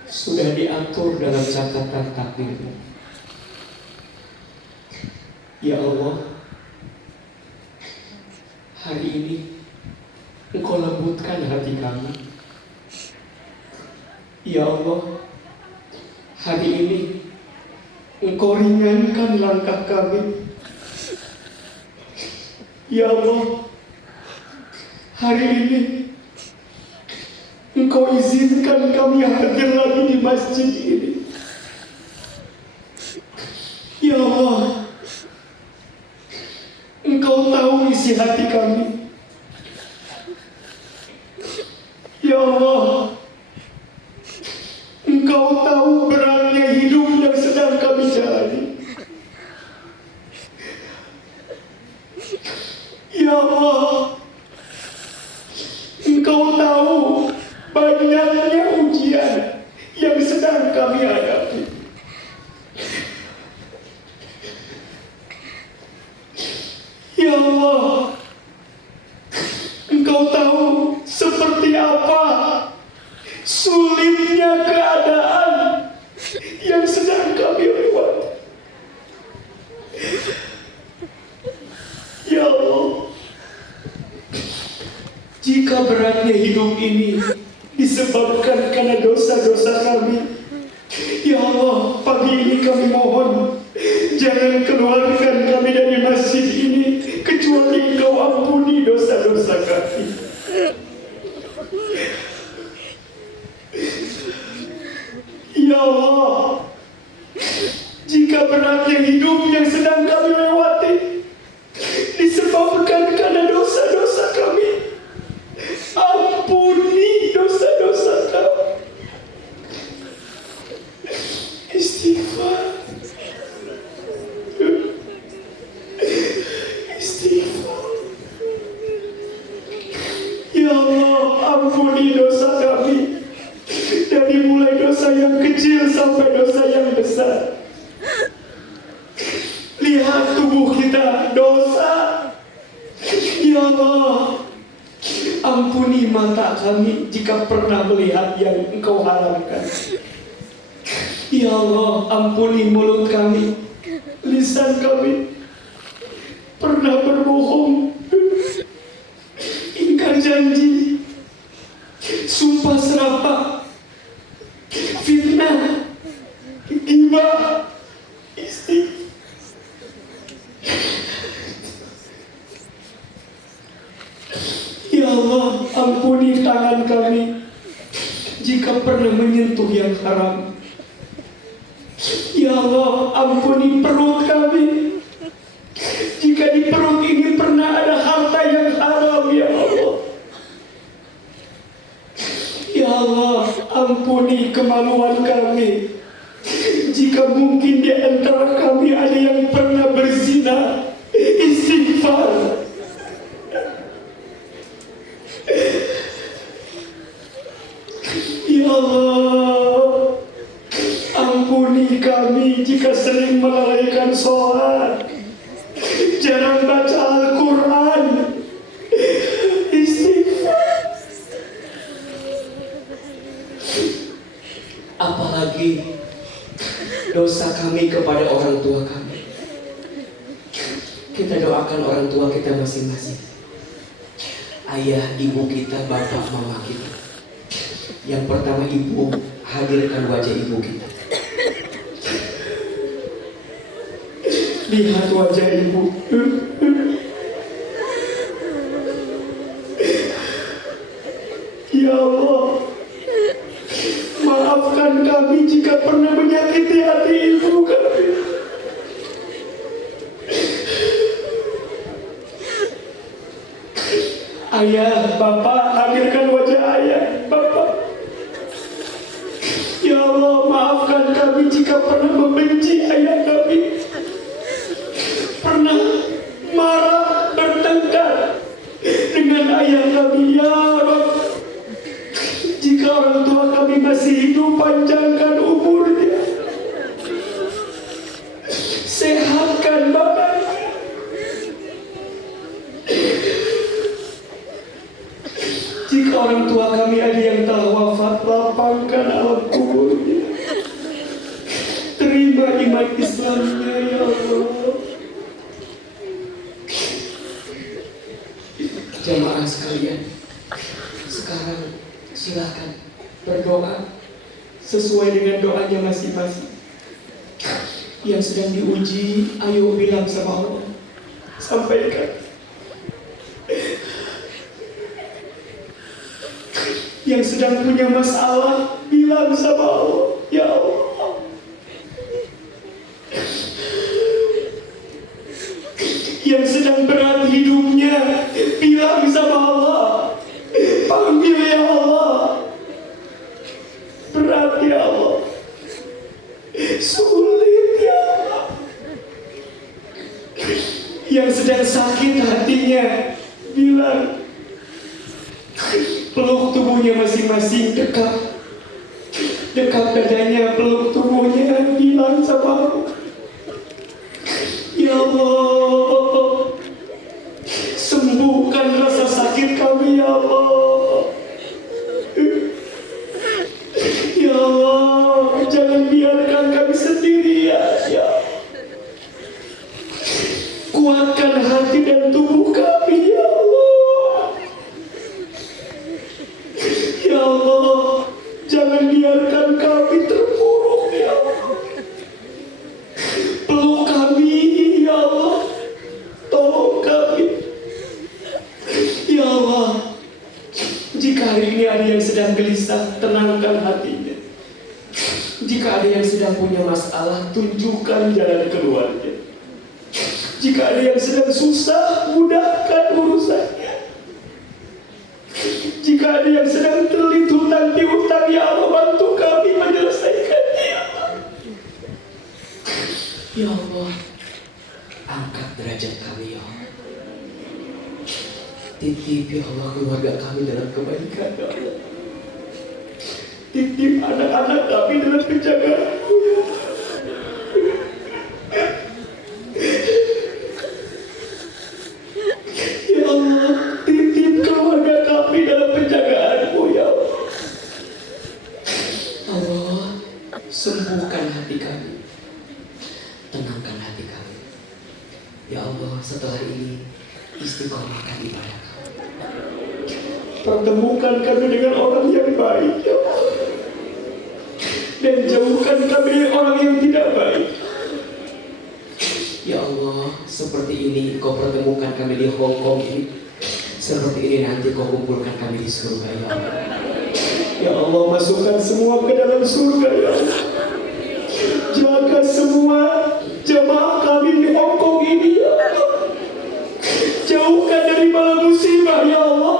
sudah diatur dalam catatan takdir. Ya Allah, hari ini Engkau lembutkan hati kami. Ya Allah, hari ini Engkau ringankan langkah kami. Ya Allah, hari ini Engkau izinkan kami hadir lagi di masjid ini. Ya Allah, Engkau tahu isi hati kami. Ya Allah, Engkau tahu beratnya hidup yang sedang kami jalani. Ya Allah, Engkau tahu banyaknya ujian yang sedang kami hadapi. Ya Allah, Engkau tahu seperti apa sulitnya keadaan yang sedang kami lewati. jika beratnya hidup ini disebabkan karena dosa-dosa kami, ya Allah, pagi ini kami mohon, jangan keluarkan kami dari masjid ini kecuali Engkau ampuni dosa-dosa kami. Ya Allah, jika beratnya hidup yang sedang kami lewati disebabkan karena dosa-dosa kami, ampuni dosa-dosa kami. Istighfar, istighfar. Ya Allah, ampuni dosa kami, dari mulai dosa yang kecil sampai dosa yang besar. Lihat tubuh kita dosa. Ya Allah, ampuni mata kami jika pernah melihat yang Engkau haramkan. Ya Allah, ampuni mulut kami, lisan kami pernah berbohong, ingkar janji, sumpah serapah, fitnah, ghibah, istighfar. Ya Allah, ampuni tangan kami jika pernah menyentuh yang haram. Ya Allah, ampuni perut kami jika di perut ini pernah ada harta yang haram. Ya Allah, ya Allah, ampuni kemaluan kami jika mungkin di antara kami ada yang pernah berzina. Istighfar. Ya Allah, ampuni kami jika sering melalaikan sholat, jarang baca Al-Quran. Istighfar. Apalagi dosa kami kepada orang tua kami. Kita doakan orang tua kita masing-masing, ayah, ibu kita, bapak, mama kita. Yang pertama, ibu, hadirkan wajah ibu kita. Lihat wajah ibu. Ya Allah, maafkan kami jika pernah menyakiti hati ibu kami. Ayah, bapak, hadirkan wajah ayah, bapak. Ya Allah, maafkan kami jika pernah membenci ayah kami, pernah marah, bertengkar dengan ayah kami. Ya Rabb, jika orang tua kami masih hidup, panjangkan umurnya, sehatkan bapak. Jika orang tua kami ada yang telah wafat, lapangkan alam kuburnya, terima iman Islamnya. Ya Allah. Jamaah sekalian, sekarang silakan berdoa sesuai dengan doanya masing-masing. Yang sedang diuji, ayo bilang sama Allah, sampaikan. Yang sedang punya masalah, bilang sama Allah, ya Allah. Yang sedang berat hidupnya, bilang sama Allah, panggil ya Allah. Berat ya Allah, sulit ya Allah. Yang sedang sakit hatinya, bilang. Peluk tubuhnya masing-masing, dekat dadanya, peluk tubuhnya, bilang sama Allah, ya Allah, sembuhkan rasa sakit kami ya Allah. Ya Allah, jangan biarkan kami sendirian ya. Kuatkan hati dan tubuh kami ya Allah. sedang gelisah, tenangkan hatinya. Jika ada yang sedang punya masalah, tunjukkan jalan keluarnya. Jika ada yang sedang susah, mudahkan urusannya. Jika ada yang sedang terlilit hutang piutang, ya Allah, bantu kami menyelesaikannya, ya Allah. Ya Allah, Angkat derajat kami ya Allah. Titip ya Allah keluarga kami dalam kebaikan ya Allah. titip anak-anak kami dalam penjagaan-Mu, ya Allah. Ya Allah, titip keluarga kami dalam penjagaan-Mu, ya Allah. Allah, sembuhkan hati kami, Tenangkan hati kami. Ya Allah, setelah ini istiqomahkan ibadah kami. pertemukan kami dengan orang yang baik, ya Allah. Dan jauhkan kami dari orang yang tidak baik. Ya Allah, seperti ini Kau pertemukan kami di Hong Kong ini. Seperti ini nanti Kau kumpulkan kami di surga ya Allah. Ya Allah, masukkan semua ke dalam surga, ya Allah. Jaga semua jemaah kami di Hong Kong ini, ya Allah. Jauhkan dari bala musibah, ya Allah.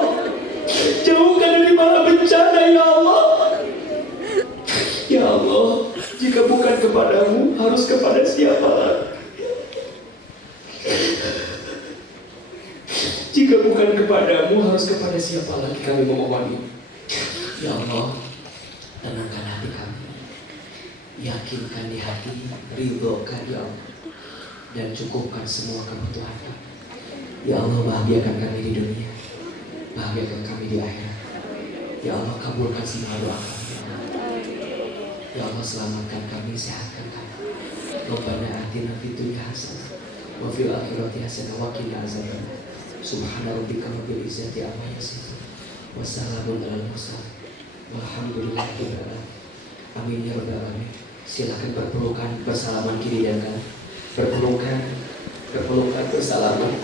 Jauhkan dari bala bencana, ya Allah. Ya Allah, jika bukan kepadamu, harus kepada siapa lagi? Jika bukan kepadamu, harus kepada siapa lagi kami memohon ini? Ya Allah, tenangkan hati kami. Yakinkan di hati, ridhokan ya Allah. Dan cukupkan semua kebutuhan kami. Ya Allah, bahagiakan kami di dunia, bahagiakan kami di akhirat. Ya Allah, kabulkan semua doa kami. Ya Allah, selamatkan kami, sehatkan kami. Rabbana atina fid dunya hasanah wa fil akhirati hasanah wa qina azabannar. Subhana rabbika rabbil izzati amma yasifun. Wassalamun alal mursalin. Walhamdulillahirabbil alamin. Amin ya rabbal alamin. Silakan berpelukan, bersalaman kiri dan kanan. Berpelukan, bersalaman.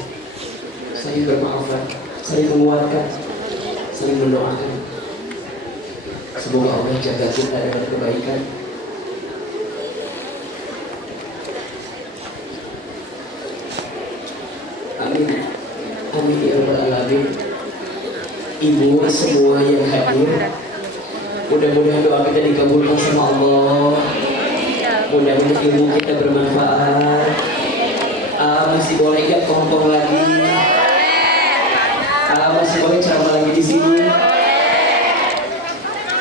Saya bermaafkan, saya menguatkan, saya mendoakan. Semoga Allah jaga kita dengan kebaikan. Amin. Amin ya rabbal alamin. Ibu semua yang hadir, mudah-mudahan doa kita dikabulkan sama Allah. Mudah-mudahan ilmu kita bermanfaat. Masih boleh gak kelompok lagi? Masih boleh ceramah lagi di sini?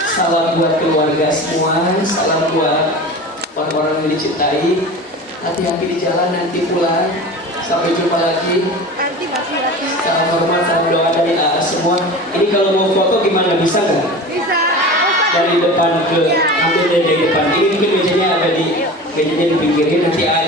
Salam buat keluarga semua, salam buat orang-orang yang dicintai. Hati-hati di jalan nanti pulang. Sampai jumpa lagi. Salam hormat, salam doa dari semua. Ini kalau mau foto gimana, bisa nggak? Bisa. Dari depan ke, ambil dari depan. Ini mungkin mejanya di pinggirin, nanti Ali